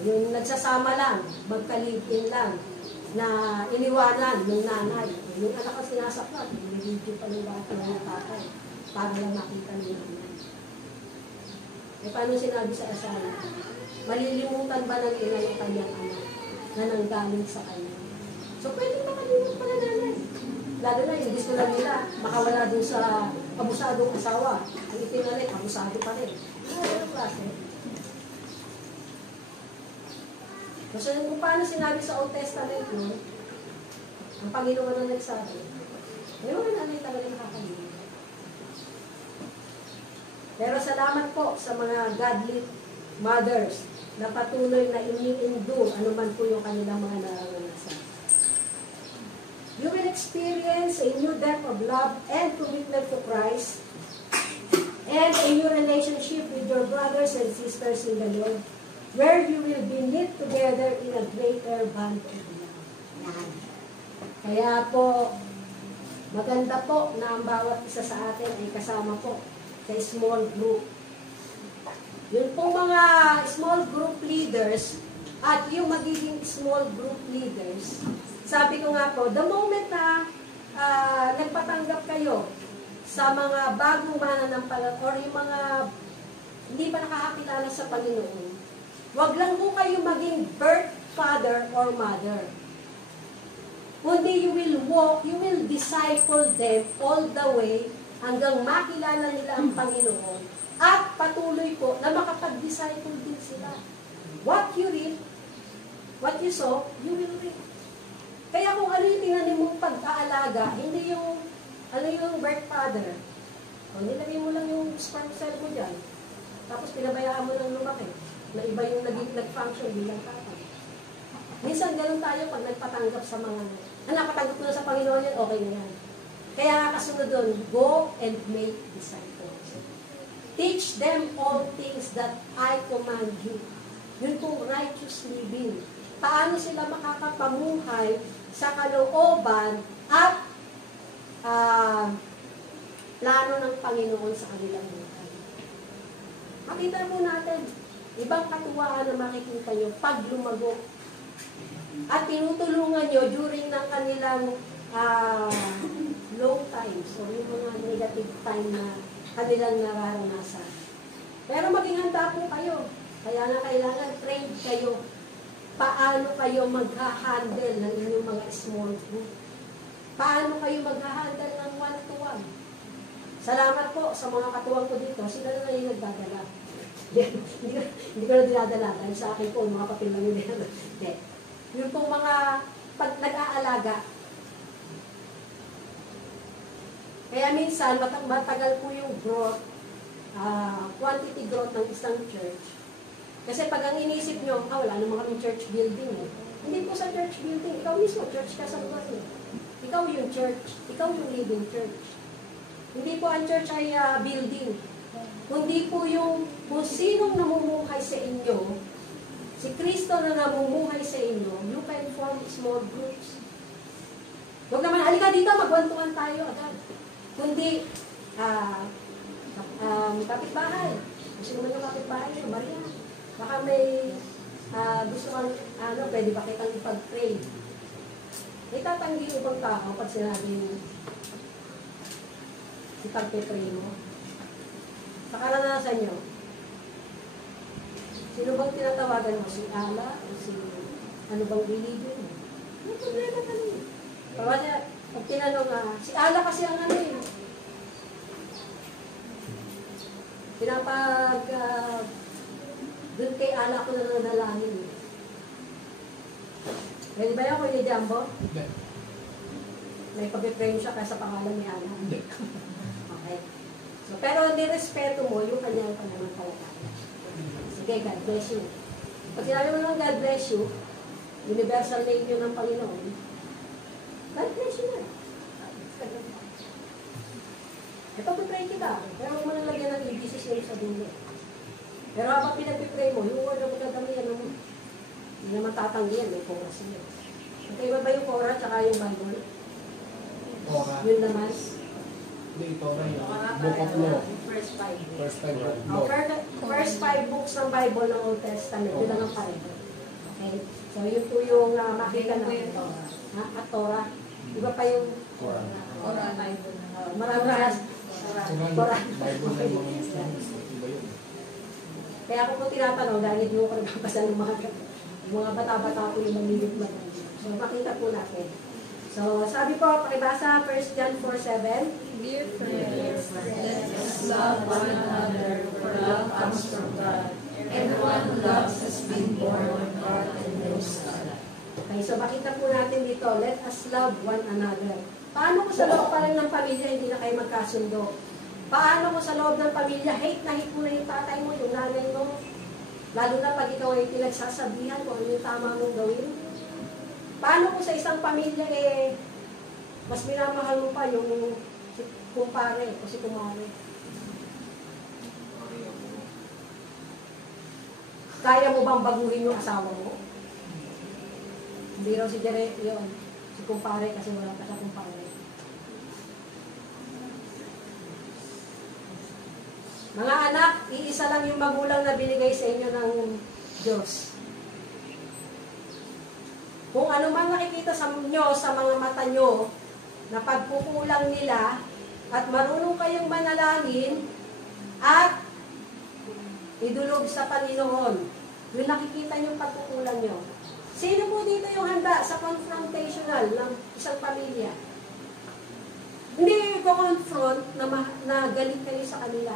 Yung nagsasama lang, magkalipin lang, na iniwanan ng nanay. Yung anak ko sinasaklat, nililidyo pa ng bata ng tatay, para lang makita ng nanay. E paano sinabi sa asawa? Malilimutan ba ng ina yung kanyang anak na nanggaling sa kanya? So pwede makalimutan pa na nanay. Lalo na yung gusto lang nila, makawala dun sa abusadong asawa. Ang ipinalit, abusado pa rin. Ano klase? Kasi kung paano sinabi sa Old Testament nun, ang Panginoon na nagsabi, may mga nanay talaga nakakalimutan. Pero salamat po sa mga godly mothers na patuloy na ini-endure anuman po yung kanilang mga naranasan. You will experience a new depth of love and commitment to Christ and a new relationship with your brothers and sisters in the Lord, where you will be knit together in a greater bond of love. Kaya po, maganda po na ang bawat isa sa atin ay kasama po sa small group. Yun po mga small group leaders at yung magiging small group leaders, sabi ko nga po, the moment na nagpatanggap kayo sa mga bagong mananampalataya or yung mga hindi pa nakakakilala sa Panginoon, wag lang po kayo maging birth father or mother. Kundi you will walk, you will disciple them all the way hanggang makilala nila ang Panginoon at patuloy po na makapag-disciple din sila. What you reap, what you sow, you will reap. Kaya kung ano yung tinanim mong pag-aalaga, hindi yung, ano yung birth father. O, nilagay mo lang yung sperm cell mo dyan. Tapos pinabayaan mo lang lumaki. Na iba yung nag-function bilang tatay. Minsan ganun tayo pag nagpatanggap sa mga, nakatanggap mo na sa Panginoon yan, okay na yan. Kaya kasunod doon, go and make disciples. Teach them all things that I command you. Yun pong righteous living. Paano sila makakapamuhay sa kalooban at plano ng Panginoon sa kanilang buhay. Makita po natin, ibang katuwaan na makikita nyo pag lumago. At tinutulungan nyo during ng kanilang low times o yung mga negative time na kanilang nararanasan. Pero maging handa po kayo. Kaya na kailangan trained kayo. Paano kayo mag-handle ng inyong mga small group? Paano kayo mag-handle ng one-to-one? Salamat po sa mga katuwang ko dito. Sila na yung nagdadala. Hindi ko na dinadala. Dahil sa akin po, mga papel lang yung dinadala. Yung pong mga pag nag-aalaga. Kaya minsan, matagal po yung growth, quantity growth ng isang church. Kasi pag ang inisip nyo, wala naman kami church building eh. Hindi po sa church building. Ikaw mismo, church ka sa buwan eh. Ikaw yung church. Ikaw yung living church. Hindi po ang church ay building. Kundi po yung kung sinong namumuhay sa inyo, si Kristo na namumuhay sa inyo, you can form small groups. Huwag naman, halika dito, magwantuan tayo agad. Kundi, kapitbahay. Gusto naman yung kapitbahay niyo, Maria. Baka may gusto kang, pwede ba kitang ipag-pray? Itatanggi yung ibang tao pag sinabing ipag-pray mo. Sa karanasan nyo, sino bang tinatawagan mo? Si Allah? O si ano bang religion mo? May problema ka niya. Pag tinanong si Allah kasi ang ano yun. Pinapag, dun kay Allah ko na nanalangin. Pwede ba yan kung ni Jumbo? Hindi. May pag-frame siya kaysa pangalan ni Allah. Hindi. Okay. So, pero nirespeto mo yung kanyang pananampalataya. Sige, God bless you. Pag sinabi mo lang God bless you, universal name yun ng Panginoon, God bless you na. Ito, pipray kita. Pero huwag mo nang lagyan ng Jesus name sa dulo. Pero habang pinag-pipray mo, yung word na magdadamihan mo, hindi naman tatanggihan, may chorus yun. Okay ba yung chorus tsaka yung Bible? Torah. Yun naman. Hindi, Torah yun. Book of Law. First five. First five book of Oh, law. first five books ng Bible ng Old Testament, yun lang ang Bible. Okay? So, yun po yung makita natin. At Torah. Iba pa yung Torah. marami na. Quran, Torah. Bible ng mga Muslims. Iba yun. Kaya ako po tinatanong, dahil hindi ko nagpapasa ng mga bata-bata po yung mamilip na. So, makita po natin. So, sabi po, pakibasa, 1 John 4:7. Dear friends, let us love one another, for love comes from God. Everyone who loves has been born of God and knows God. Okay, so makita po natin dito, let us love one another. Paano kung sa loob pa lang ng pamilya hindi na kayo magkasundo? Paano kung sa loob ng pamilya, hate na hate mo na yung tatay mo, yung nanay mo? Lalo na pag ikaw ay pinagsasabihan kung ano yung tama mong gawin. Paano kung sa isang pamilya mas minamahal mo pa yung si kumpare o si kumare? Kaya mo bang baguhin yung asawa mo? Hindi raw si Jere yun. Si kumpare kasi wala pa siya kumpare. Mga anak, iisa lang yung magulang na binigay sa inyo ng Diyos. Kung ano man nakikita sa inyo, sa mga mata nyo, na pagkukulang nila, at marunong kayong manalangin, at idulog sa Panginoon, yung nakikita nyo pagkukulang nyo. Sino po dito yung handa sa confrontational ng isang pamilya? Hindi ko confront na galit kayo sa kanila.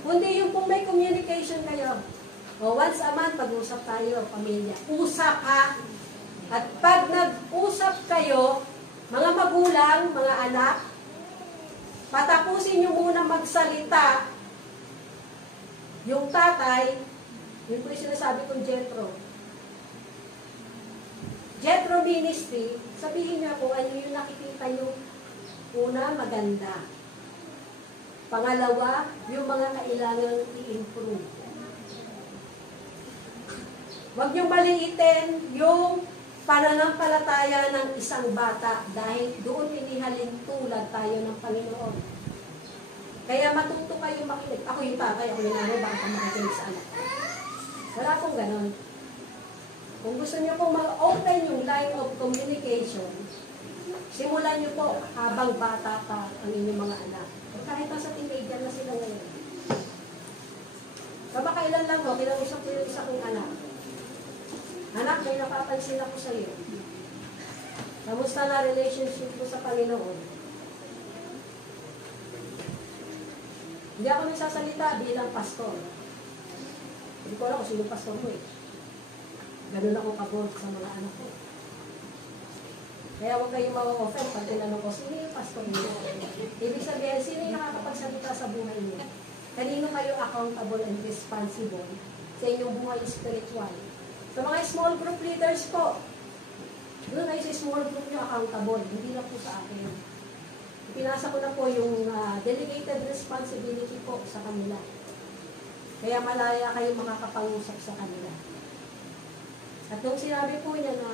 Kundi yung kung may communication kayo. O once a month, pag-usap tayo, pamilya. Usap ha! At pag nag-usap kayo, mga magulang, mga anak, patapusin nyo muna magsalita. Yung tatay, yun po yung sinasabi kong Jethro. Jethro Ministry, sabihin niya kung ano yung nakikita nyo. Una, maganda. Pangalawa, yung mga kailangang i-improve. Huwag niyong maliitin yung pananampalataya ng isang bata dahil doon inihalin tulad tayo ng Panginoon. Kaya matuto kayo makinig. Ako yung tatay, ako yung nanay, bakit ang makikinig sa anak. Wala pong ganon. Kung gusto niyo pong ma-open yung line of communication, simulan niyo po habang bata pa ang inyong mga anak. Kahit nasa teenager na sila ngayon. Kamakailan lang ho, kinausap ko yung isa kong anak. Anak, may napapansin ako sa iyo. Kamusta na relationship mo sa Panginoon? Hindi ako nagsasalita bilang pastor. Hindi ko alam kung sino pastor mo eh. Ganun ako kabog sa mga anak ko. Kaya huwag kayong ma-offend pag tinanong ko, sino yung pastor mo? Ibig sabihin, sino yung nakakapagsalita sa buhay niyo? Kanino kayo accountable and responsible sa inyong buhay spiritual? Sa mga small group leaders po, doon kayo sa small group nyo accountable, hindi lang po sa akin. Pinasa ko na po yung delegated responsibility po sa kanila. Kaya malaya kayo makakapangusap sa kanila. At nung sinabi po niya na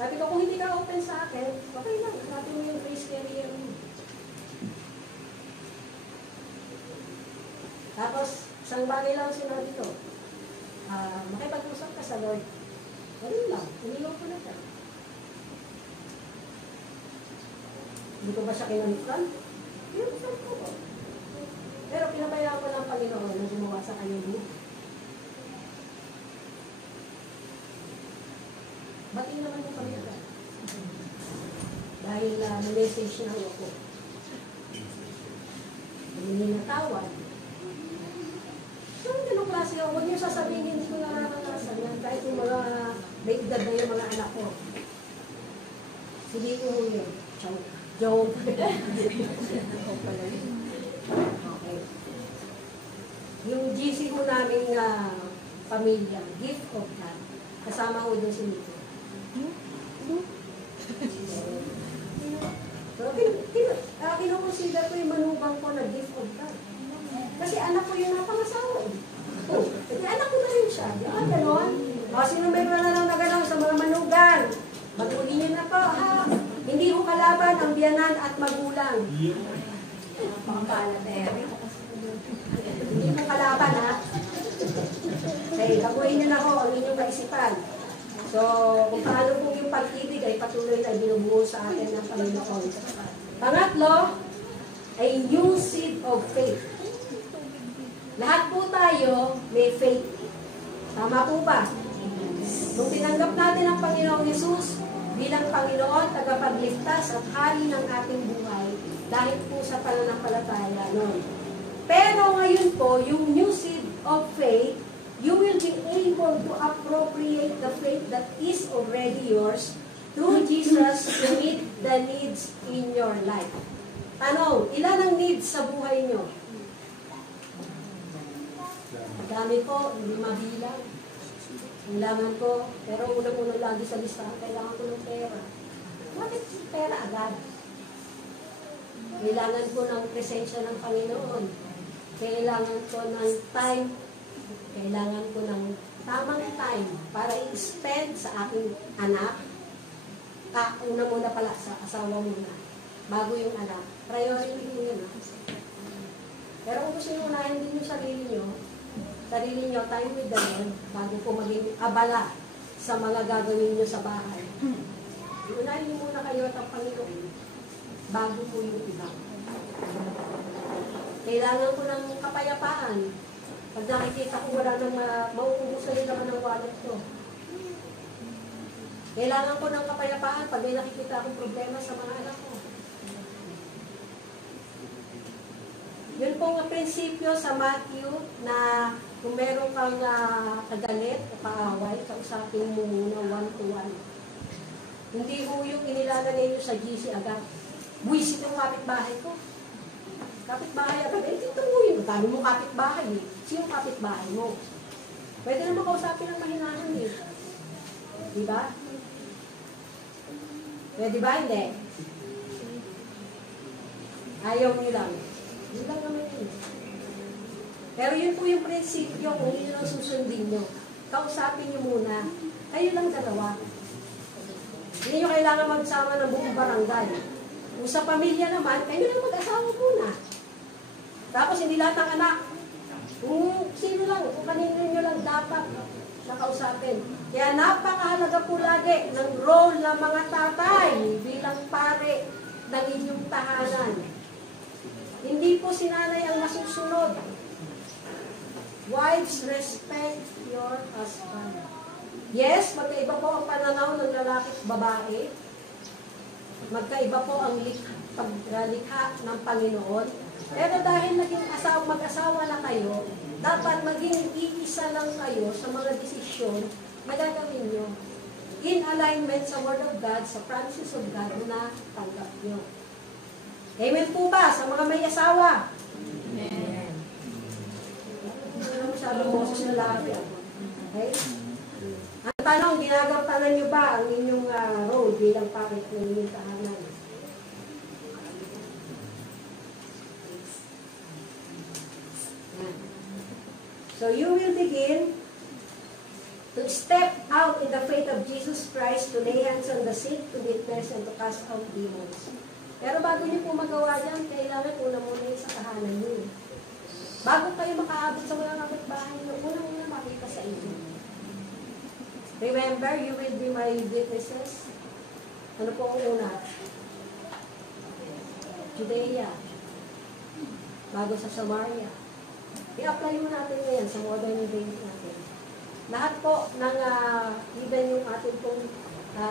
Sabi ko, kung hindi ka open sa akin, okay lang, natin mo yung grace carrier mo. Tapos, isang bagay lang sinabi ko, makipag-usap ka sa Lord. Ganun lang, iniwan ko na siya. Hindi ko ba siya kinalitan? Kinalitan ko. Pero pinabayaan ko ng Panginoon na gumawa sa kanyang buhay. Bating naman yung Panginoon. Dahil na-message na ako. Hindi natawad. So, ganun klase ako. Huwag niyo sasabihin, hindi ko nararanasan yan. Kahit yung mga may edad na yung mga anak ko. Sige ko yun. Joke. Okay. Yung GC ko namin na pamilya, gift of God. Kasama ko din si Nico. So, kinukonsider ko yung manugang ko na gift of God. Kasi anak ko yung napangasawa. Oh, kasi anak ko na rin siya. Di ba, gano'n? O, sino may pananaw na gano'n sa mga manugang? Mag-uli niyo na po, ha? Hindi ko kalaban ang biyanan at magulang. Mga paladere. Hindi ko kalaban, ha? Okay, baguhin niyo na ho ang inyong kaisipan. So, kung paano po yung pag-ibig ay patuloy na binubuo sa atin ng Panginoon. Pangatlo, ay new seed of faith. Lahat po tayo may faith. Tama po ba? Nung tinanggap natin ang Panginoong Yesus bilang Panginoon, tagapagligtas at hari ng ating buhay, dahil po sa pananampalataya noon. Pero ngayon po, yung new seed of faith, you will be able to appropriate the faith that is already yours through Jesus to meet the needs in your life. Tanong, ilan ang needs sa buhay nyo? Dami po, hindi mabilang. Kailangan ko, pero unang-unang lagi sa listahan, kailangan ko ng pera. Bakit pera agad? Kailangan ko ng presensya ng Panginoon. Kailangan ko ng time. Kailangan ko ng tamang time para i-spend sa aking anak. Una muna pala, sa asawa muna. Bago yung anak. Priority ko yun. Pero kung gusto nyo unahin din yung sarili nyo, time with the Lord, bago po maging abala sa mga gagawin nyo sa bahay. Unahin nyo muna kayo at ang Panginoon, bago po yung iba. Kailangan ko ng kapayapaan. Pag nakikita ko wala nang mauubusan yung naman ng wallet ko. Kailangan ko ng kapayapaan pag may nakikita akong problema sa mga anak ko. Yun po ang prinsipyo sa Matthew na kung meron kang kagalit o kaaway, kausapin mo muna one-to-one. Hindi mo yung inilala ninyo sa GC agad. Buwisit yung kapitbahay ko. Kapitbahay agad. Dito mo yun. Dami mo kapitbahay eh. Sino kapitbahay mo? Pwede naman kausapin ng mahinahan eh. Diba? Pwede ba? Hindi. Ayaw nyo lang. Yun lang naman yun. Pero yun po yung prinsipyo kung yun ang susundin nyo. Kausapin nyo muna. Kayo lang dalawa. Hindi nyo kailangan magsama ng buong barangay. Kung sa pamilya naman, kayo lang mag-asawa muna. Tapos hindi lahat ng anak. Kung sino lang, kung kanino nyo lang dapat nakausapin. Kaya napakahalaga po lagi ng role ng mga tatay bilang pare ng inyong tahanan. Hindi po si nanay ang masusunod. Wives, respect your husband. Yes, magkaiba po ang pananaw ng lalaki at babae. Magkaiba po ang paglikha ng Panginoon. Pero dahil naging mag-asawa na kayo, dapat maging iisa lang kayo sa mga desisyon na gagawin nyo. In alignment sa Word of God, sa promises of God na tanggap nyo. Amen po ba sa mga may asawa? Amen. Sabi mo sa lalaki. Okay? Ang tanong, ginagampanan nyo ba ang inyong role bilang parit ng inyong tahanan? So you will begin To step out in the faith of Jesus Christ, to lay hands on the sick, to witness, and to cast out demons. Pero bago niyo po magawa yan, kailangan una muna yung sa tahanan niyo. Bago kayo makaabot sa mga kapitbahay niyo, unang-una makita sa inyo. Remember, you will be my witnesses. Ano po ang una? Judea. Bago sa Samaria. I-apply mo natin ngayon sa modern day natin. Lahat po ng even yung ating pong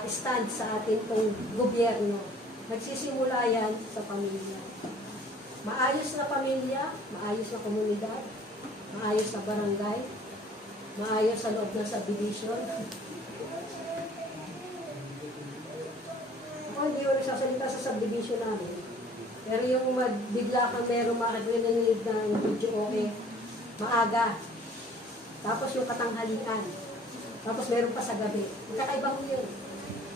stand sa ating pong gobyerno, nagsisimula yan sa pamilya. Maayos na pamilya, maayos na komunidad, maayos na barangay, maayos sa loob ng subdivision. Ako hindi ko nagsasalita sa subdivision namin. Pero yung bigla kang merong makadrinig ng video okay, maaga. Tapos yung katanghalian. Tapos meron pa sa gabi. Magkakaiba ko yun.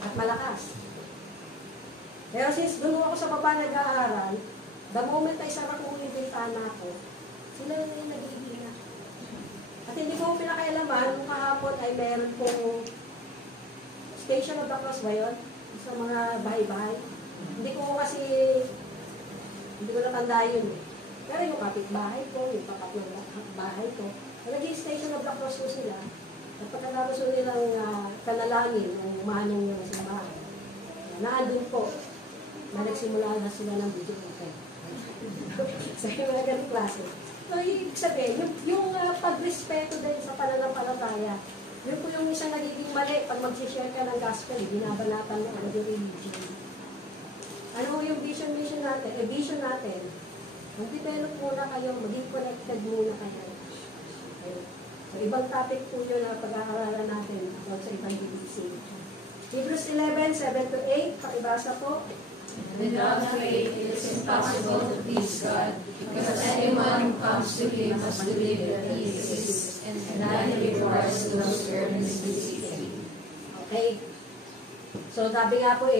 At malakas. Pero since doon ako sa baba nag-aaral, the moment ay sarap ko yung bintana ko, sila yung nagiging. At hindi ko pinakailaman, kung kahapon ay meron pong Station of the Cross ba yun? Sa mga bahay-bahay. Hindi ko natanda yun eh. Pero yung kapitbahay ko, yung tapat ng bahay ko, naging Station of the Cross ko sila. At pagkatapos ko nilang kanalangin, ang manong yung simbahan. Naandun po, na nagsimula na sila ng video okay. Sa mga ganong klase. So, ibig sabihin, yung pagrespeto din sa pananampalataya, yun po yung isang nagiging mali pag mag-share ka ng gospel, binabanatan mo agad yung religion. Ano yung vision natin? Vision natin, mag-develop muna kayo, maging connected muna kayo. Okay. So, ibang topic po yun na pag-aaralan natin about sa evangelism. Hebrews 11:7-8, pakibasa po. Without faith, it is impossible to please God, because anyone who comes to Him must believe that He exists, and that He rewards those who earnestly seek Him. Okay. So, sabi nga po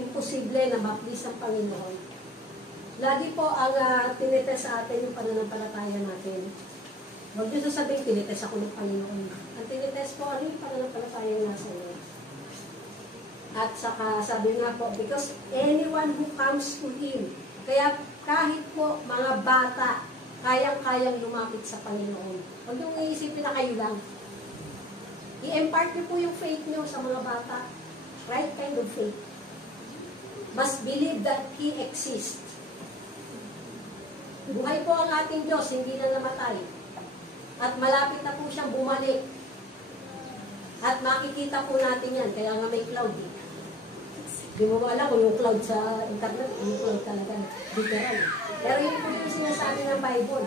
imposible na ma-please ang Panginoon. Lagi po ang tinitest sa atin yung pananampalataya natin. Huwag nyo sasabihin, tinitest ako ng Panginoon. Ang tinitest po, ano yung pananampalataya nasa iyo? At saka sabi nga po, because anyone who comes to Him, kaya kahit po mga bata, kayang-kayang lumapit sa Panginoon. Huwag nyo iisipin na kayo lang. I-impart nyo po yung faith nyo sa mga bata. Right kind of faith. Must believe that He exists. Buhay po ang ating Diyos, hindi na namatay. At malapit na po siyang bumalik. At makikita po natin yan, kaya nga may cloud eh. Di mo ba alam kung yung cloud sa internet, yung cloud talaga, literal. Pero yun po yung sinasabi ng Bible.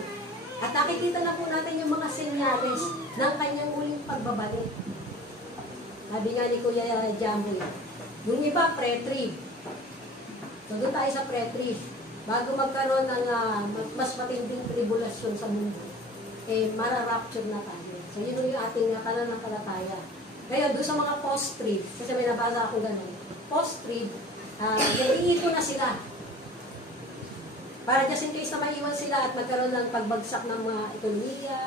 At nakikita na po natin yung mga senyales ng kanyang muling pagbabalik. Sabi nga ni Kuya Jambo, yung iba pre-trib. So doon tayo sa pre-trib. Bago magkaroon ng mas matinding tribulasyon sa mundo, mararapture na tayo. So yun yung ating pananampalataya. Ngayon, doon sa mga post-trib, kasi may nabasa ako ganun, post-trib, naiito na sila. Para just in case na maiwan sila at magkaroon ng pagbagsak ng mga ekonomiya,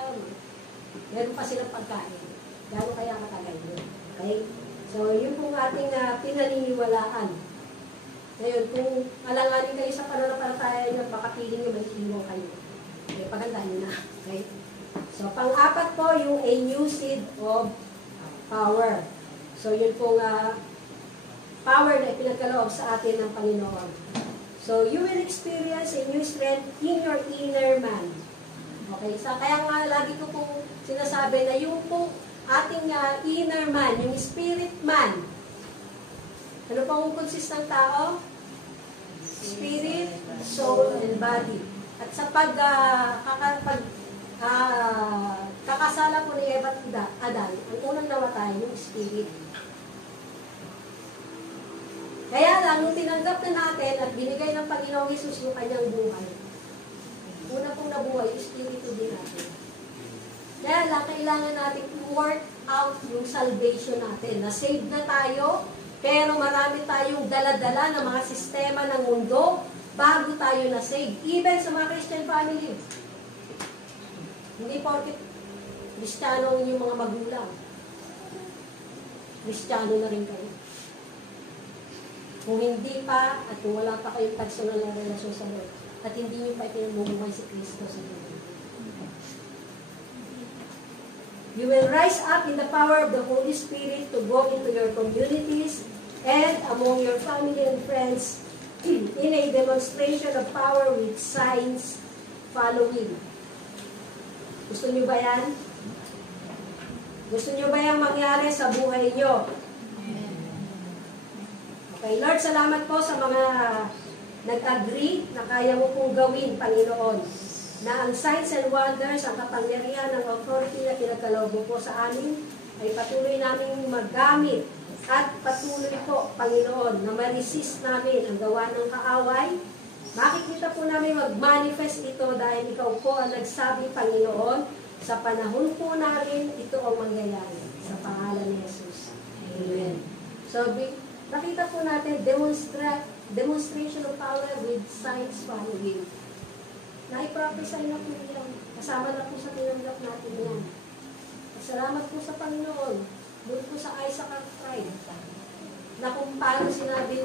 meron pa silang pagkain. Gano'n kaya katagal yun? Okay? So, yun pong ating pinaniniwalaan. Ngayon, kung alanganin kayo sa pananampalataya nyo, baka piling nyo may iwan kayo. Okay, pagandaan nyo na. Okay? So, pang-apat po, yung a new seed of power. So, yun pong power na pinagkaloob sa atin ng Panginoon. So, you will experience a new strength in your inner man. Okay? So, kaya nga, lagi ko pong sinasabi na yung pong ating inner man, yung spirit man. Ano pong consist ng tao? Spirit, soul, and body. At sa kakasala po ni Eva at Adan, ang unang namatay, yung spirit. Kaya lang, nung tinanggap na natin at binigay ng Panginoong Hesus yung kanyang buhay, una pong nabuhay, yung spirito din natin. Kaya lang, kailangan natin work out yung salvation natin. Na-save na tayo, pero marami tayong dala-dala ng mga sistema ng mundo bago tayo na-save. Even sa mga Christian family. Hindi porket Kristiyano yung mga magulang. Kristiyano na rin kayo. Kung hindi pa, at kung wala pa kayong personal na relasyon sa Lord, at hindi nyo pa pinamumuhay si Kristo sa inyo. You will rise up in the power of the Holy Spirit to go into your communities and among your family and friends in a demonstration of power with signs following. Gusto nyo ba yan? Gusto nyo ba yung mangyari sa buhay nyo? Okay, Lord, salamat po sa mga nag-agree na kaya mo pong gawin, Panginoon, na ang signs and wonders, ang kapangyarihan ng authority na pinagkaloob mo po sa amin, ay patuloy namin magamit at patuloy po, Panginoon, na ma-resist namin ang gawa ng kaaway. Makikita po namin mag-manifest ito dahil ikaw po ang nagsabi, Panginoon, sa panahon po namin, ito ang mangyayari. Sa pangalan ni Jesus. Amen. So, nakita po natin, demonstration of power with signs following. Nai-prophesy na po yan. Kasama na po sa tinanggap natin yan. Salamat po sa Panginoon. Doon po sa Isaac at Pride. Na kung paano sinabi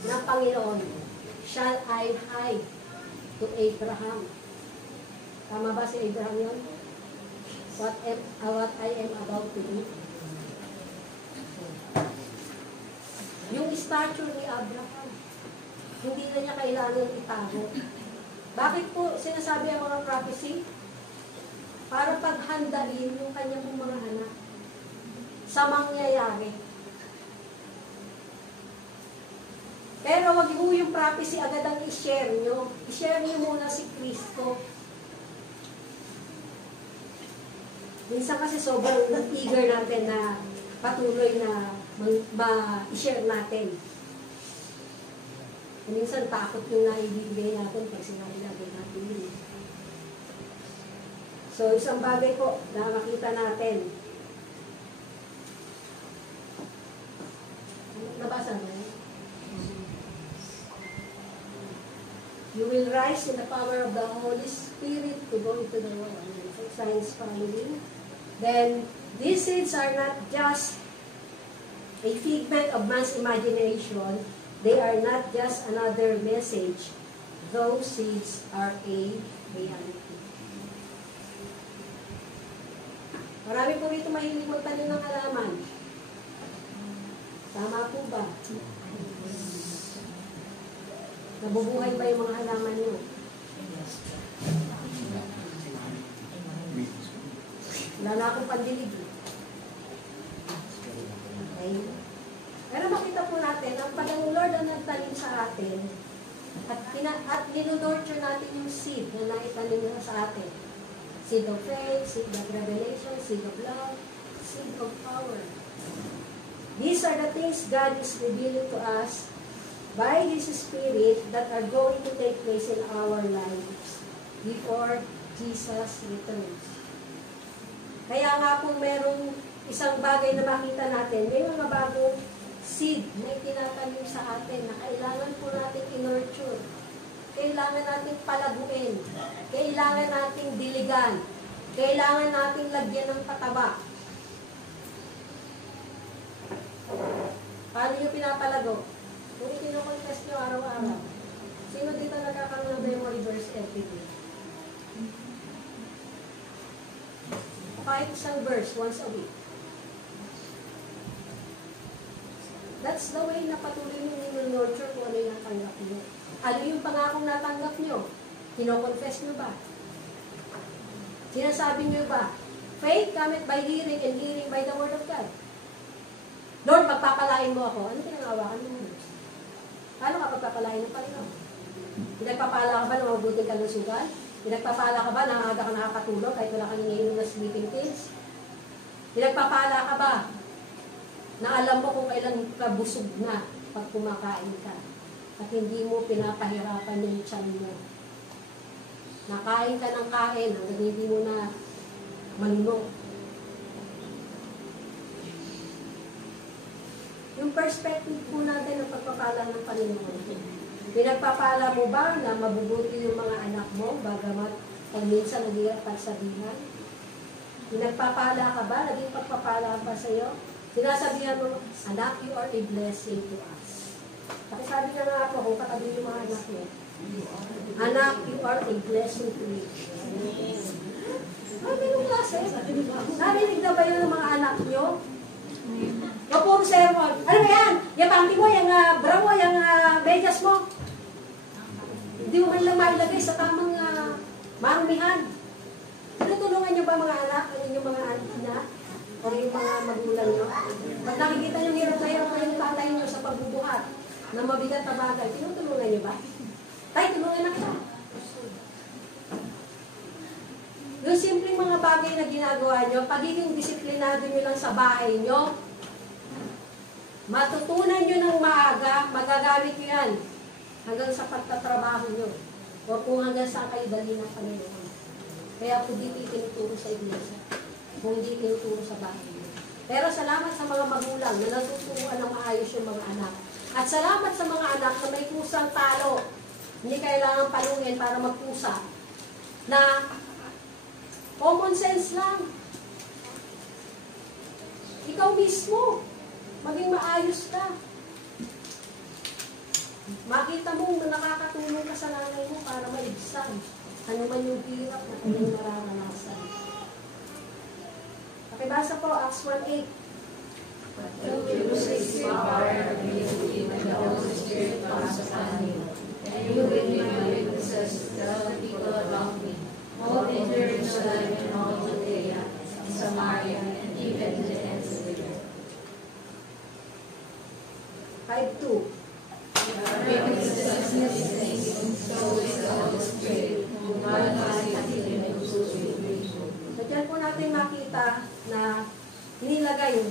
ng Panginoon, shall I hide to Abraham? Tama ba si Abraham yun? What I am about to do? Yung statue ni Abraham, hindi na niya kailangan itago. Bakit po sinasabi ang mga prophecy? Para paghandain yung kanyang mga anak sa mangyayari. Pero wag mo yung prophecy agad ang i-share nyo. I-share nyo muna si Kristo. Minsan kasi sobrang eager natin na patuloy na ma-share natin. Minsan takot yung naibibigay natin pag sinabi natin yun. So, isang bagay po na makita natin. Nabasa mo? You will rise in the power of the Holy Spirit to go into the world. Signs following. Then, these seeds are not just a figment of man's imagination. They are not just another message. Those seeds are a reality. Marami po rito mahilig magtanim ng halaman. Tama po ba? Nabubuhay ba yung mga halaman nyo? Wala na akong pandilig. Okay? Pero makita po natin, ang pag ang Lord ang nagtanim sa atin, at ninunurture natin yung seed na naitanim na sa atin. Seed of faith, seed of revelation, seed of love, seed of power. These are the things God is revealing to us by His Spirit that are going to take place in our lives before Jesus returns. Kaya nga kung merong isang bagay na makita natin, may mga bagong seed na itinatanim sa atin na kailangan po natin i-nurture. Kailangan natin palaguin. Kailangan natin diligan. Kailangan natin lagyan ng pataba. Paano nyo pinapalago? Kung ikinukonfess nyo araw-araw, sino dito nagkakaroon ng memory verse every day? Kahit isang verse once a week. That's the way na patuloy nyo nino-nurture kung ano yung natanggap nyo. Ano yung pangakong natanggap nyo? Kino-confess nyo ba? Sinasabi nyo ba? Faith cometh by hearing and hearing by the word of God. Lord, magpapalain mo ako. Ano pinangawakan mo? Paano ka pagpapalain ng Panginoon? Pinagpapala ka ba na mabuting kalusugan? Pinagpapala ka ba na aga ka nakakatulog kahit wala kang iniinom na sleeping pills? Pinagpapala ka ba na alam mo kung kailan ka busog na pag kumakain ka at hindi mo pinapahirapan yung tiyan mo? Nakain ka ng kain hanggang hindi mo na malunok. Yung perspective po natin ng pagpapala ng Panginoon. Pinagpapala mo ba na mabubuti yung mga anak mo bagamat pag minsan naghihirap pagsabihan? Pinagpapala ka ba? Naging pagpapala pa sa iyo? Sinasabihan mo, anak, you are a blessing to us. Kasi sabi niya nga po, kung katabi yung mga anak mo, anak, you are a blessing to me. Ay, ganun klase. Narinig na ba yun ng mga anak nyo? O puro sermon. Ano ba yan? Yung panty mo, yung bra mo, yung medyas mo. Hindi mo man lang mailagay sa tamang marumihan. Tinutulungan nyo ba mga anak, ang inyong mga anak, o yung mga magulang nyo? Pag nakikita nyo hirap na hirap yung tatay nyo sa pagbubuhat na mabigat na bagay, tinutulungan nyo ba? Tay, tulungan na kita. Yung simpleng mga bagay na ginagawa nyo, pagiging disiplinado nyo lang sa bahay nyo, matutunan nyo ng maaga, magagamit nyo yan hanggang sa pagtatrabaho nyo o kung hanggang saan kayo dali ng Panginoon. Kaya po dito itinuturo sa iglesia, kung hindi itinuturo sa bahay nyo. Pero salamat sa mga magulang na natuturuan ng maayos yung mga anak. At salamat sa mga anak na may pusang talo. Hindi kailangan palungin para magpusa. Na common sense lang. Ikaw mismo, maging maayos ka. Makita mo na nakakatulong ka sa nanay mo para maibsan. Ano man yung hirap na kanyang nararanasan. Pakibasa po, Acts 1:8. You receive power when you believe in the Holy Spirit comes upon you. And you will be my witnesses to tell the people around me, both in Jerusalem and all Judea, and Samaria, and even to the ends of the earth. 5:2. Witnesses of these things, so is the Holy Spirit, whom God has given and who will be. So dyan po natin makita na inilagay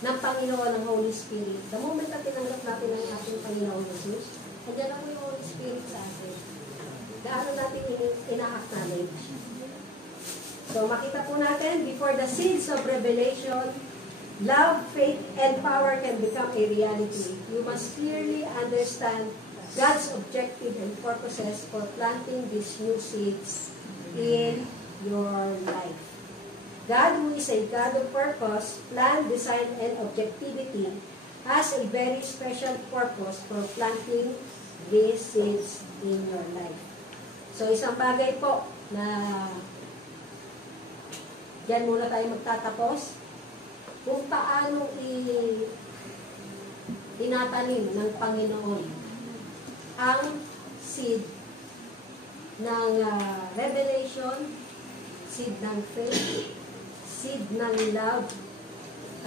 ng Panginoon ng Holy Spirit. The moment na tinanggap natin ang ating Panginoon Jesus, andyan na po yung Holy Spirit sa atin. Gaano natin ina-acknowledge. So makita po natin, before the seeds of revelation, love, faith, and power can become a reality. You must clearly understand God's objective and purposes for planting these new seeds in your life. God, who is a God of purpose, plan, design, and objectivity, has a very special purpose for planting these seeds in your life. So, isang bagay po na diyan muna tayo magtatapos. Kung paano tinatanim ng Panginoon ang seed ng revelation, seed ng faith, seed ng love,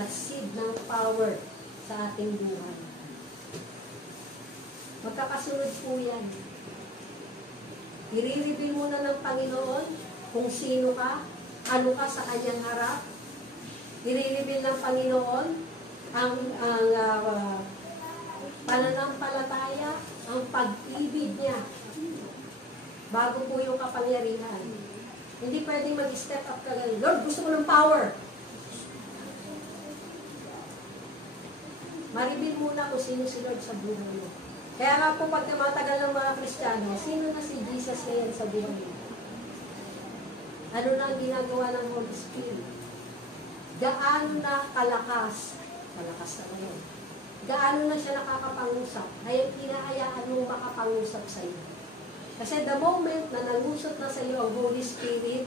at seed ng power sa ating buhay. Magkakasunod po yan. I-reveal mo na ng Panginoon kung sino ka, ano ka sa kanyang harap. I-reveal ng Panginoon ang pananampalataya, ang pag-ibig niya, bago po yung kapangyarihan. Hindi pwedeng mag-step up ka lang. Lord, gusto ko ng power. Maribil muna kung sino si Lord sa buhay mo. Kaya nga po pag tumatagal ng mga Kristiyano, sino na si Jesus ngayon sa buhay mo? Ano na ang ginagawa ng Holy Spirit? Gaano na kalakas na ngayon? Gaano na siya nakakapangusap? Ngayon, hinahayaan mong makapangusap sa iyo. Kasi the moment na nangusot na sa iyo ang Holy Spirit,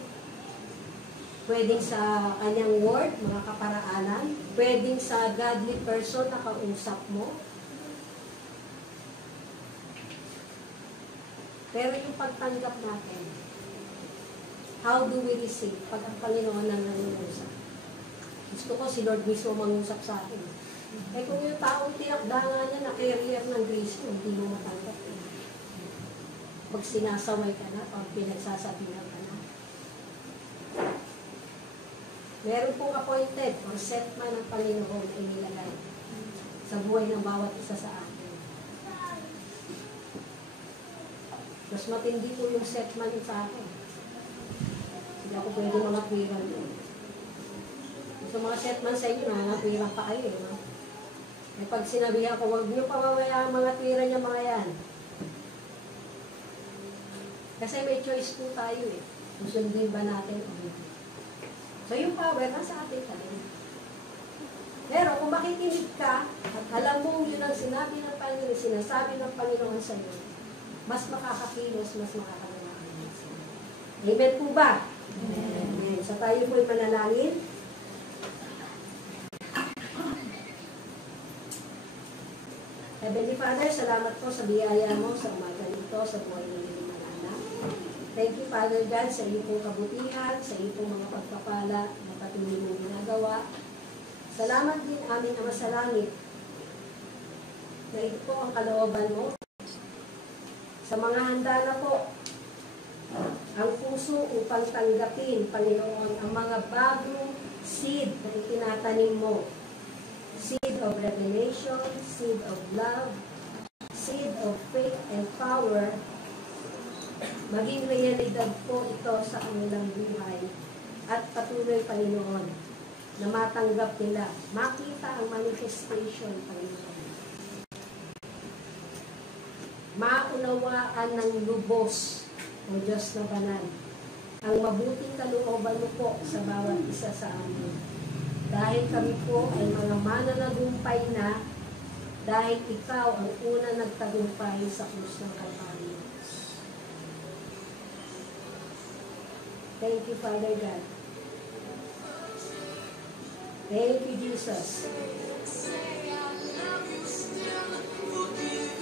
pwedeng sa kanyang word, mga kaparaanan, pwedeng sa godly person na kausap mo. Pero yung pagtanggap natin, how do we receive pag ang Panginoon na nangungusap? Gusto ko si Lord mismo mangusap sa akin. Eh kung yung taong tinakdangan niya na carrier ng grace mo, hindi mo matanggap. Pag sinasaway ka na, pag pinagsasabihan ka na. Meron pong appointed or set man ng Panginoon na inilagay sa buhay ng bawat isa sa atin. Mas matindi po yung set man sa akin. Hindi ako pwede mga pwiran doon. So mga set man sa inyo, mga pwiran pa kayo. No? Eh, pag sinabihan ko, huwag niyo pamamaya ang mga tira niya mga yan. Kasi may choice po tayo eh. Susundin ba natin o hindi? So yung power, nasa atin talaga. Pero kung makikinig ka, at alam mo yun ang sinabi ng Panginoon, sinasabi ng Panginoon sa iyo, mas makakakilos, mas makakalaman. Amen po ba? Amen. So tayo po'y manalangin. Heavenly Father, salamat po sa biyaya mo sa umaga nito, sa buhay ng iyong mga anak. Thank you, Father God, sa iyong pong kabutihan, sa iyong pong mga pagpapala na patuloy mong ginagawa. Salamat din amin Ama sa langit na ito po ang kalooban mo. Sa mga handa na po ang puso upang tanggapin, Panginoon, ang mga bagong seed na itinatanim mo. Seed of revelation, seed of love, seed of faith and power. Maging realidad po ito sa kanilang buhay. At patuloy, Panginoon, na matanggap nila, makita ang manifestation, Panginoon. Maunawaan ng lubos ng Diyos na banal ang mabuting kalooban mo po sa bawat isa sa amin. Dahil kami po ay mga mananagumpay na dahil ikaw ang una nagtagumpay sa krus ng Kalbaryo. Thank you, Father God. Thank you, Jesus.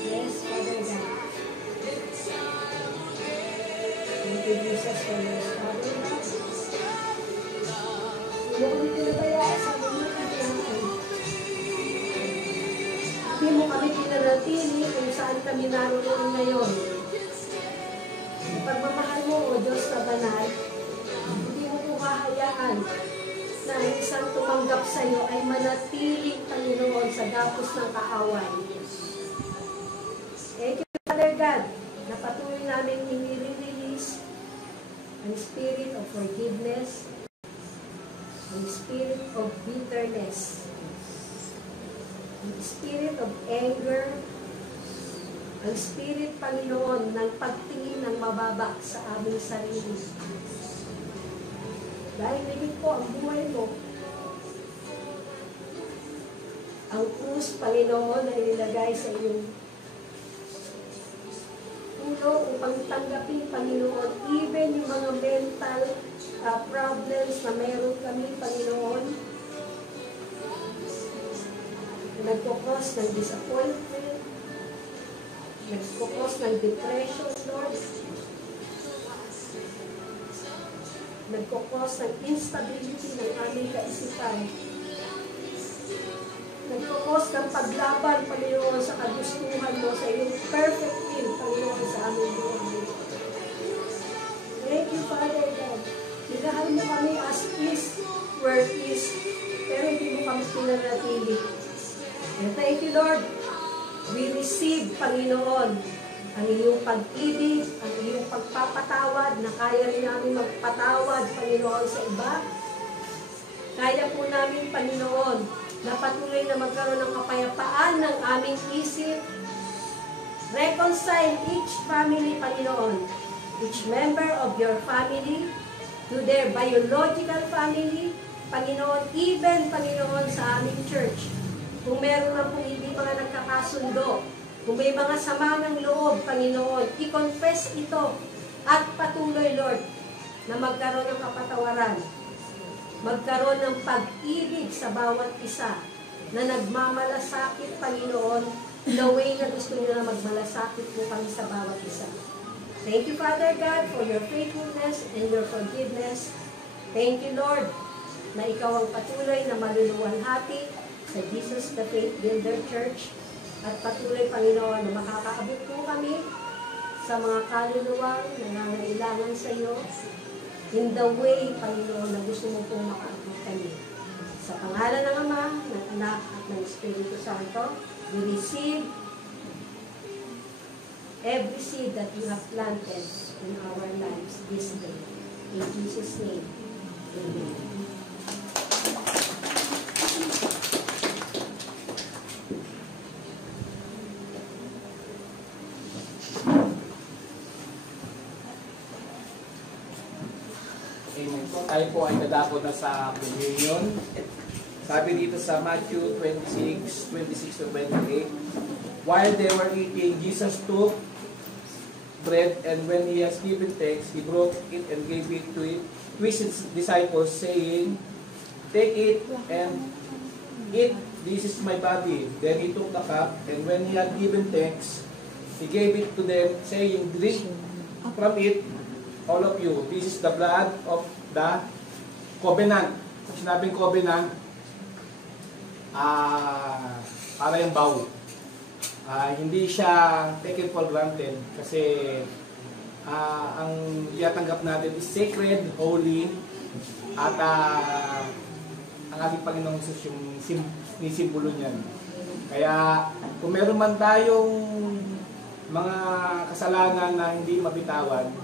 Yes, Father God. Thank you, Jesus, for your Father God. Hindi mo kami pinabayaan sa mga kailangan. Hindi mo kami pinanatili kung saan kami naroon ngayon. Sa pagmamahal mo, O Diyos na banal, hindi mo po hahayaan na ang isang tumanggap sa iyo ay manatiling, Panginoon, sa gapos ng kaaway. Thank you, Father God, na patuloy namin inire-release ang spirit of forgiveness, ang spirit of bitterness, ang spirit of anger, ang spirit, Panginoon, ng pagtingin ng mababa sa aming sarili. Dahil higit po ang buhay mo, ang krus, Panginoon, na inilagay sa iyong ulo upang tanggapin, Panginoon, even yung mga mental problems na meron kami, Panginoon, nagkukos ng disappointment, nagkukos ng depression, Lord, nagkukos ng instability ng aming kaisipan, nagkukos ng paglaban, Panginoon, sa kagustuhan mo, sa iyong perfect will, Panginoon, sa aming buhay. Thank you, Father God. Minahal mo kami as is, where is, pero hindi mo kami pinanatili. And thank you, Lord. We receive, Panginoon, ang iyong pag-ibig, ang iyong pagpapatawad, na kaya rin namin magpatawad, Panginoon, sa iba. Kaya po namin, Panginoon, na patuloy na magkaroon ng kapayapaan ng aming isip. Reconcile each family, Panginoon, each member of your family, to their biological family, Panginoon, even, Panginoon, sa aming church. Kung meron na po hindi mga nagkakasundo, kung may mga sama ng loob, Panginoon, i-confess ito at patuloy, Lord, na magkaroon ng kapatawaran, magkaroon ng pag-ibig sa bawat isa na nagmamalasakit, Panginoon, the way na gusto nyo na magmalasakit mo kami sa bawat isa. Thank you, Father God, for your faithfulness and your forgiveness. Thank you, Lord, na ikaw ang patuloy na maluluwalhati sa Jesus the Faith Builder Church. At patuloy, Panginoon, na makakaabot po kami sa mga kaluluwang nangangailangan sa iyo in the way, Panginoon, na gusto mo po makaabot kami. Sa pangalan ng Ama, ng Anak, at ng Espiritu Santo, we receive every seed that you have planted in our lives this day. In Jesus' name, amen. Amen po. Tayo po ay dadapot na sa communion. Sabi dito sa Matthew 26 to 28, while they were eating, Jesus took bread, and when he has given thanks, he broke it and gave it to his disciples, saying, take it and eat, this is my body. Then he took the cup, and when he had given thanks, he gave it to them, saying, drink from it, all of you. This is the blood of the covenant. Pag sinabing covenant, para yung vow. Hindi siya taken for granted kasi ang yatanggap natin is sacred, holy, at ang ating Panginoong Jesus yung sinisimbolo niyan. Kaya kung meron man tayong mga kasalanan na hindi mabitawan,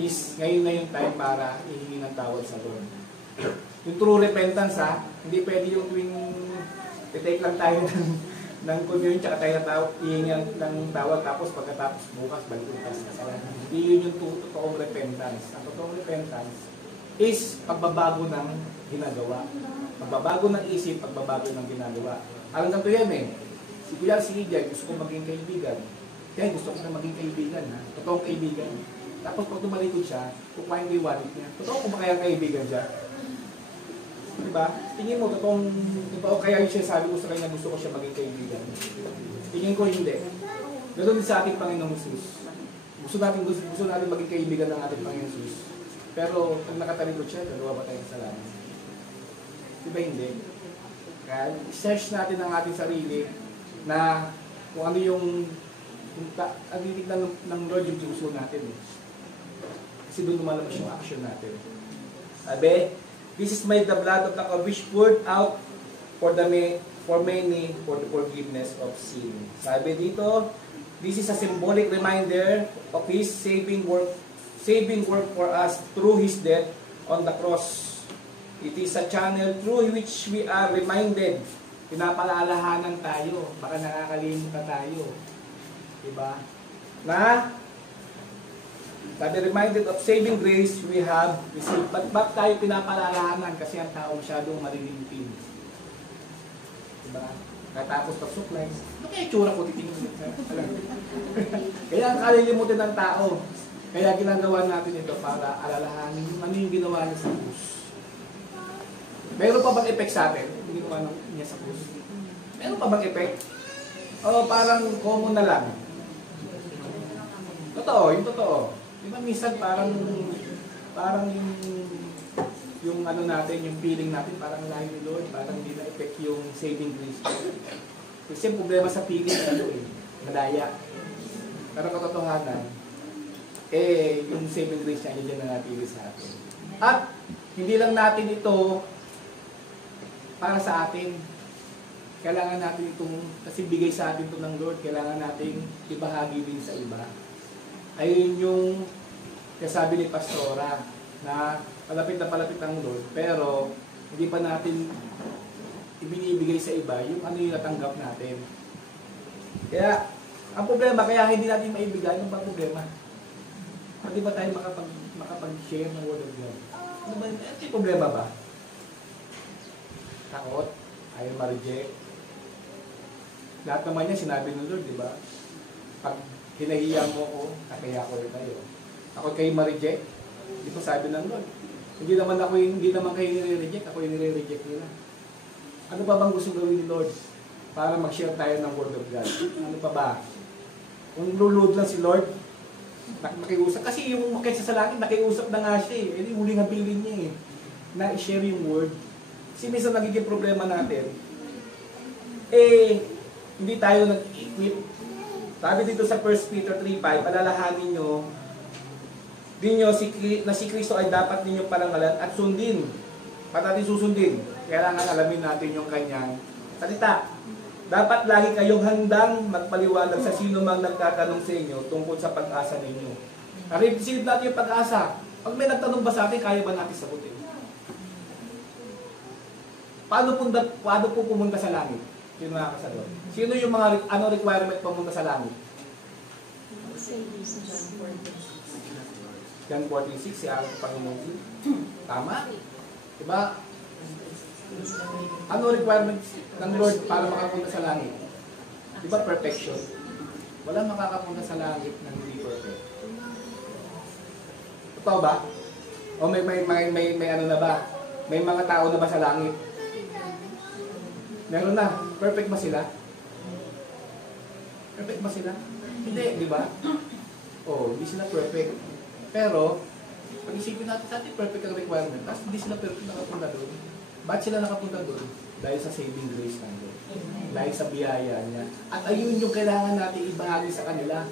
is ngayon na yung time para ihingi ng tawad sa Lord. Yung true repentance, hindi pwede yung tuwing take lang tayo ng communion tsaka tayo ihingi ng tawad tapos pagkatapos bukas balik tayo sa kasalanan. Hindi yun yung totoong repentance. Ang totoong repentance is pagbabago ng ginagawa. Pagbabago ng isip, pagbabago ng ginagawa. Alam ganito yan Si Kuya, si Ija, gusto ko maging kaibigan. Kaya gusto ko na maging kaibigan, totoong kaibigan. Tapos pag tumalikod siya, kukuhain ko yung wallet niya. Totoo ko ba kaya kaibigan siya? Diba? Tingin mo, totoo kaya yung siya sabi ko sa kanya, gusto ko siya maging kaibigan. Tingin ko hindi. Ganoon din sa ating Panginoong Jesus. Gusto natin maging kaibigan ng ating Panginoong Jesus. Pero pag nakatalikod siya, dalawa ba tayong kasalanan? Diba hindi? Kaya search natin ang ating sarili na kung ano yung ang titignan ng Lord yung puso natin. Kasi doon lumalabas yung action natin. Sabi, this is the blood of the covenant which poured out for many for the forgiveness of sin. Sabi dito, this is a symbolic reminder of His saving work for us through His death on the cross. It is a channel through which we are reminded. Pinapaalalahanan tayo. Baka nakakalimutan tayo. Diba? Na sabi, reminded of saving grace we have received. Ba't tayo pinapalalahanan? Kasi ang tao masyadong malilimutin. Diba? Katapos pag-supply, ano kaya itsura ko titingin? Kaya ang kalilimutin ng tao. Kaya ginagawa natin ito para alalahanin ano yung ginawa niya sa krus. Meron pa bang effect sa atin? Yung ginawa niya sa krus? Meron pa bang effect? O parang common na lang? Totoo, yung totoo. Diba minsan parang yung ano natin, yung feeling natin parang layo ni Lord, parang hindi na-effect yung saving grace. Kasi yung problema sa feeling madaya. Pero katotohanan, yung saving grace niya, hindi na natili sa atin. At hindi lang natin ito para sa atin. Kailangan natin itong, kasi bigay sa atin ito ng Lord, kailangan natin ibahagi din sa iba. Ayun yung kasabi ni Pastora na palapit na palapit ang Lord, pero hindi pa natin ibinibigay sa iba yung ano yung natanggap natin. Kaya, ang problema, kaya hindi natin maibigay, yung ba problema? Hindi ba tayo makapag-share ng Word of God? Ano ba yung problema ba? Takot? Ayaw ma-reject? Lahat naman niya sinabi ng Lord, di ba? Pag hinahiya mo ko, kakaya ko rin tayo. Ako kayo ma-reject? Di ba sabi ng Lord? Hindi naman kayo nire-reject, ako yung nire-reject nila. Ano pa bang gusto gawin ni Lord? Para mag-share tayo ng Word of God. Ano pa ba? Kung lulod lang si Lord, nakiusap. Kasi yung makita sa langit, nakiusap na nga siya eh. Huling habilin niya eh. Na i-share yung Word. Kasi minsan nagiging problema natin, hindi tayo nag-equip. Sabi dito sa 1 Peter 3:5, alalahanin nyo, na si Kristo ay dapat ninyong parangalan at sundin. At natin susundin. Kailangan alamin natin yung kanyang salita. Dapat lagi kayong handang magpaliwanag sa sino mang nagtatanong sa inyo tungkol sa pag-asa ninyo. Receive natin yung pag-asa. Pag may nagtanong ba sa atin, kaya ba natin sagutin? Paano po pumunta sa langit? Yung mga kasador. Sino yung mga requirement pumunta sa langit? John 14:6, si ang Panginoon. Tama? Diba? Ano requirements ng Lord para makapunta sa langit? Di ba perfection? Wala makakapunta sa langit na hindi perfect. Totoo ba? O may ano na ba? May mga tao na ba sa langit? Meron na. Perfect ba sila? Perfect ba sila? Hindi, di ba? Oh, hindi sila perfect. Pero, pag-isipin natin sa atin, perfect ang requirement. Tapos hindi sila perfect nakapunta doon. Ba't sila nakapunta doon? Dahil sa saving grace ng Lord. Dahil sa biyaya niya. At ayun yung kailangan natin ibahagi sa kanila.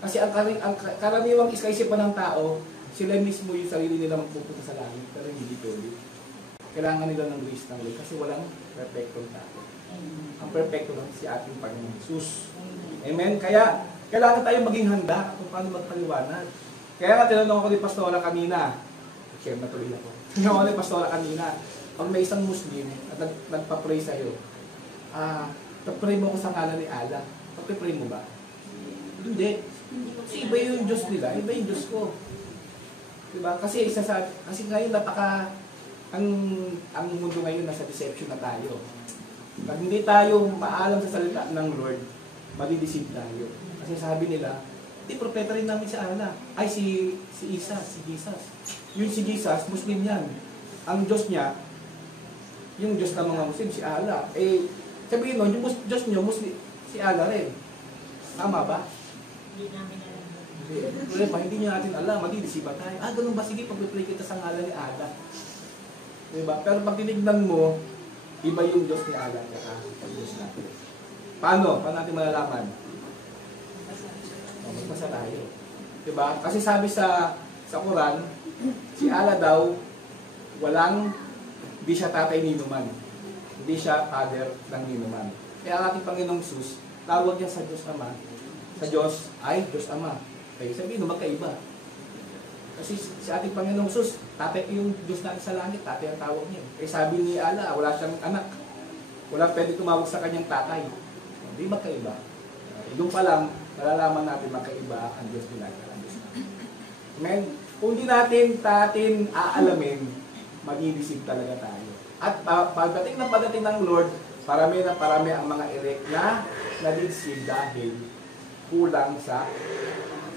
Kasi ang karaniwang iskaisipan ng tao, sila mismo yung sarili nila magpupunta sa langit. Pero hindi pwede. Kailangan nila ng grace ng Lord. Kasi walang perfectong tao. Ang perfecto lang si ating Panginoon Jesus. Amen? Kaya, kailangan tayo maging handa kung paano magpaliwanag. Kaya nga, tinanong ako ni Pastora kanina. Share na tuloy ako. Tinanong ako ni Pastora kanina. Pag may isang Muslim at nagpa-pray sa'yo, pag-pray mo ko sa ngalan ni Allah. Pag-pray mo ba? Hindi. Kasi iba yung Diyos nila, iba yung Diyos ko. Diba? Kasi ngayon ang mundo ngayon nasa deception na tayo. Pag hindi tayo maalam sa salita ng Lord, madideceive tayo. Kasi sabi nila, propeta rin namin si Allah. Ay, si Jesus. Yung si Jesus, Muslim yan. Ang Diyos niya, yung Diyos ng mga Muslim, si Allah. Eh, sabihin nun, yung Diyos niyo, Muslim, si Allah rin. Tama ba? Hindi namin alam. Hindi niya natin alam, madideceive ba tayo? Ganun ba? Sige, pag-pray kita sa ngalan ni Allah. Diba? Pero pag tinignan mo, iba yung Diyos ni Allah at ang Diyos natin. Paano? Paano natin malalaman? Magbasa tayo. Diba? Kasi sabi sa Quran, si Allah daw, hindi siya tatay ni Numan. Hindi siya father ng Numan. Kaya ang ating Panginoong Jesus, tawag niya sa Diyos Ama. Sa Diyos ay Diyos Ama. Kaya sabihin, magkaiba. Kasi si ating Panginoong Jesus, tatay yung Diyos natin sa langit, tatay ang tawag niya. Kaya sabi ni Allah, wala siyang anak. Wala pwede tumawag sa kanyang tatay. Hindi magkaiba. Doon pa lang, malalaman natin magkaiba ang Diyos nila at ang Diyos natin. Amen? Kung di natin aalamin, mag-i-deceive talaga tayo. At pagdating ng Lord, parami ang mga elect na na-deceive dahil kulang sa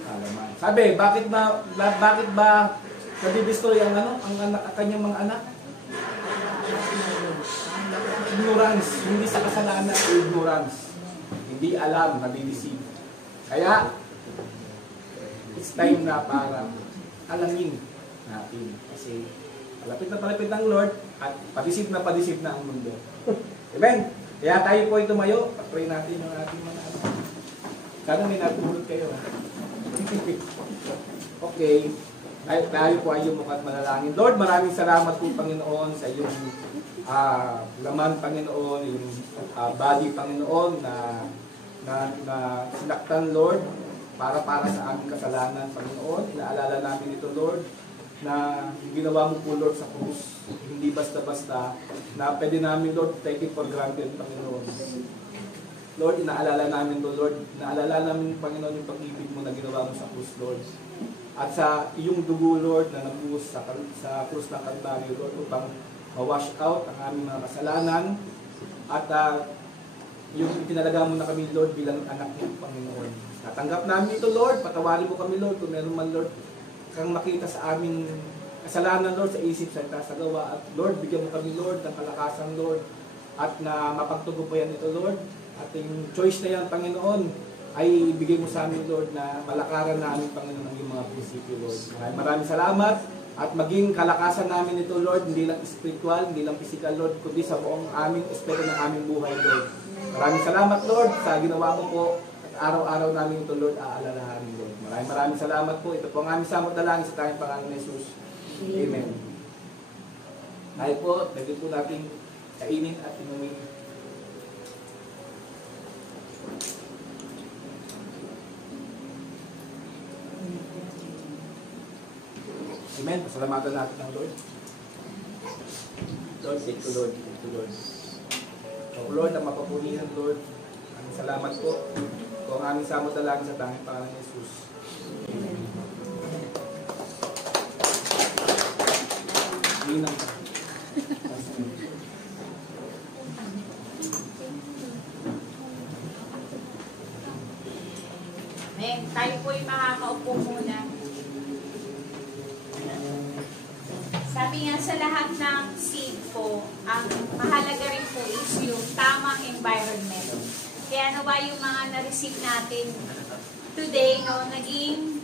alaman. Sabi, bakit ba nadidestroy ang kanyang mga anak? Ignorance. Hindi sa kasalanan, ignorance. Hindi alam, nadideceive. Kaya, it's time na para alamin natin. Kasi, palapit ng Lord at padisip na ang mundo. Amen? Kaya tayo po ay tumayo. Pag-pray natin yung ating mga anak. Sana may natulog kayo. Okay. Tayo po ay yumukat manalangin. Lord, maraming salamat po Panginoon sa iyong laman Panginoon, yung body Panginoon na sinaktan Lord para sa aming kasalanan Panginoon. Inaalala namin ito Lord na ginawa mo po Lord sa krus. Hindi basta-basta na pwede namin Lord take it for granted Panginoon. Lord, inaalala namin to Lord. Inaalala namin Panginoon yung pag-ibig mo na ginawa mo sa krus Lord. At sa iyong dugo Lord na nabuhos sa krus ng Kalbaryo Lord upang ma-wash out ang aming mga kasalanan at yung itinalaga mo na kami Lord bilang anak mo Panginoon. Natanggap namin ito Lord, patawarin mo kami Lord kung meron man Lord kang makita sa aming kasalanan Lord sa isip, sa gawa at Lord, bigyan mo kami Lord ng kalakasan Lord at na mapagtugumpayan ito Lord at yung choice na yan Panginoon ay ibigay mo sa amin Lord na malakaran namin Panginoon ang iyong mga prinsipyo Lord. Maraming salamat at maging kalakasan namin ito Lord, hindi lang spiritual, hindi lang physical Lord, kundi sa buong aming aspeto ng aming buhay Lord. Maraming salamat Lord sa ginawa mo po at araw-araw namin ito Lord aalalahanin Lord. Maraming salamat po. Ito po ang aming samot na langit sa tayong pangalan ni Jesus. Amen. Dahil po, lagyan po natin kainin at inumin. Amen. Pasalamatan natin ang Lord. Lord, thank you Lord. Thank you Lord. O Lord, ang mapapunihan Lord. Aming salamat po. Kung aming samot na langit sa tayong pangalan ni Jesus. Amen. Ninang. po muna. Sabi nga sa lahat ng seed po, ang mahalaga rin po is yung tamang environment. Kaya nawa yung mga na-receive natin today, no, naging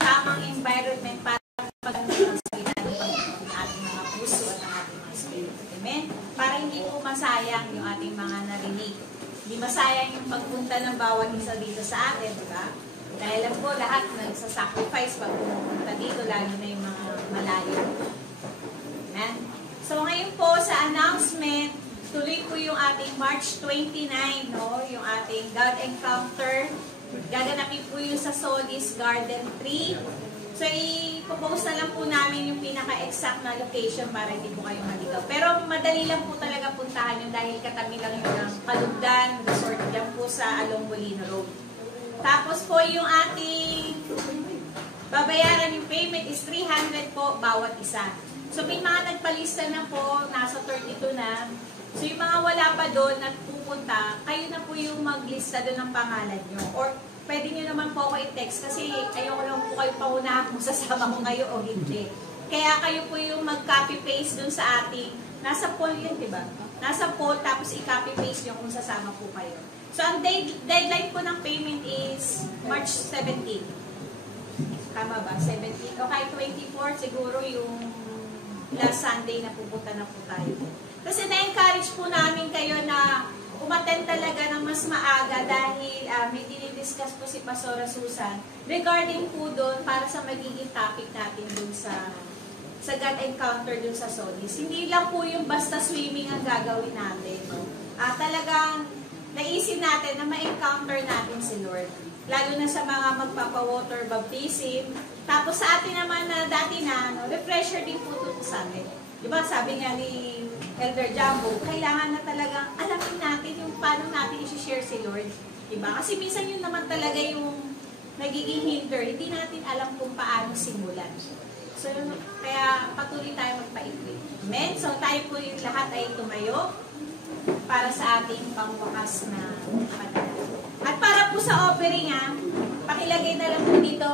tamang environment para pag-anulang salita ng ating mga puso at ang ating mga spirito. Amen? Para hindi po masayang yung ating mga narinig. Hindi masayang yung pagpunta ng bawat isa dito sa atin, di ba? Dahil lang po lahat nagsasacrifice pag pumunta dito, lalo na yung mga malayo. Amen? So ngayon po sa announcement, tuloy po yung ating March 29, no? Yung ating God Encounter. Gaganapin po yung sa Solis Garden 3. So, i-propose na lang po namin yung pinaka-exact na location para hindi po kayo maligaw. Pero madali lang po talaga puntahan yun dahil katabi lang yun ng Kalugdan Resort dyan po sa Along Molino Road. Tapos po yung ating babayaran yung payment is 300 po bawat isa. So, may mga nagpalista na po, nasa 32 na. So, yung mga wala pa doon at pupunta, kayo na po yung maglista doon ng pangalan nyo. Or, pwede nyo naman po ako i-text kasi ayoko lang po kayo paunahan kung sasama ko ngayon o hindi. Kaya kayo po yung mag-copy-paste doon sa ating, nasa poll yun, diba? Nasa poll, tapos i-copy-paste nyo kung sasama po kayo. So, ang deadline po ng payment is March 17. Tama ba? 17. O kahit 24, siguro yung last Sunday na pupunta na po tayo. Kasi na-encourage po namin kayo na umattend talaga ng mas maaga dahil may dinidiscuss po si Pastora Susan regarding po doon para sa magiging topic natin doon sa God Encounter doon sa Solis. Hindi lang po yung basta swimming ang gagawin natin. Talagang naisip natin na ma-encounter natin si Lord. Lalo na sa mga magpapa-water baptism. Tapos sa atin naman na dati na, refresher din po ito sa amin. Diba sabi nga ni Elder Jumbo, kailangan na talagang alamin natin yung paano natin i-share si Lord. Diba? Kasi minsan yun naman talaga yung nagiging hinder. Hindi natin alam kung paano simulan. So, kaya patuloy tayo magpa-equip. Amen? So, tayo po yung lahat ay tumayo para sa ating pangwakas na panalangin. At para po sa offering, pakilagay na lang po dito.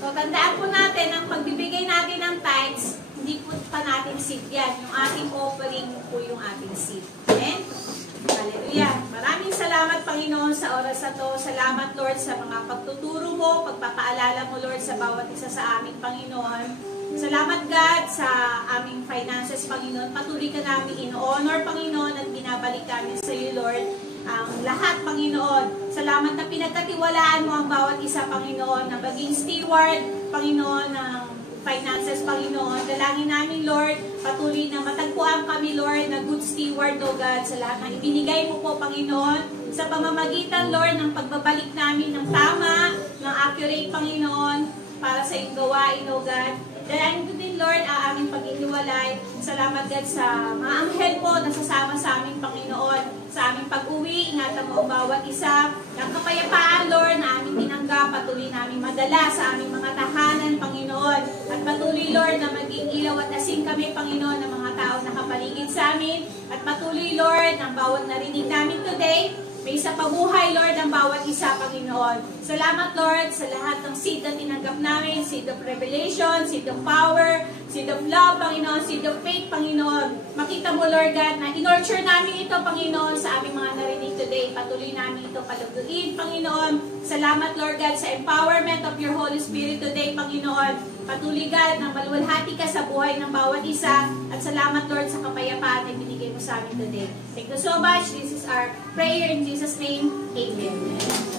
So, tandaan po natin ang pagbibigay natin ng tithes, hindi po pa natin seed yan. Yung ating offering po yung ating seed. Amen? Hallelujah. Maraming salamat, Panginoon, sa oras na to. Salamat, Lord, sa mga pagtuturo mo, pagpapaalala mo, Lord, sa bawat isa sa aming Panginoon. Salamat, God, sa aming finances, Panginoon. Patuloy ka namin in-honor, Panginoon, at binabalik namin sa iyo, Lord, ang lahat, Panginoon. Salamat na pinagkatiwalaan mo ang bawat isa, Panginoon, na maging steward, Panginoon, ng finances, Panginoon. Dalangin namin, Lord, patuloy na matagpuan kami, Lord, na good steward, O God, sa lahat na ibinigay mo po, Panginoon, sa pamamagitan, Lord, ng pagbabalik namin ng tama, ng accurate, Panginoon, para sa iyong gawain, O God. Dalangin ko din, Lord, ang aming pag-iniwalay. Salamat, God, sa mga anghel po na sasama sa aming Panginoon, sa aming pag-uwi. Ingatan mo ang bawat isa. Ang kapayapaan, Lord, na aming tinanggap, patuloy namin madala sa aming mga tahanan, Panginoon. At patuloy, Lord, na maging ilaw at asin kami, Panginoon, ng mga tao na kapaligid sa amin. At patuloy, Lord, ang bawat narinig namin today, may isa pabuhay, Lord, ang bawat isa, Panginoon. Salamat, Lord, sa lahat ng seed na tinanggap namin, seed of revelation, seed of power, seed of love, Panginoon, seed of faith, Panginoon. Makita mo, Lord God, na in-nurture namin ito, Panginoon, sa aming mga narinig today. Patuloy namin ito paluguin, Panginoon. Salamat, Lord God, sa empowerment of your Holy Spirit today, Panginoon. Patuloy, God, na maluwalhati ka sa buhay ng bawat isa. At salamat, Lord, sa kapayapaan na binigay mo sa amin today. Thank you so much. This is our prayer in Jesus' name. Amen.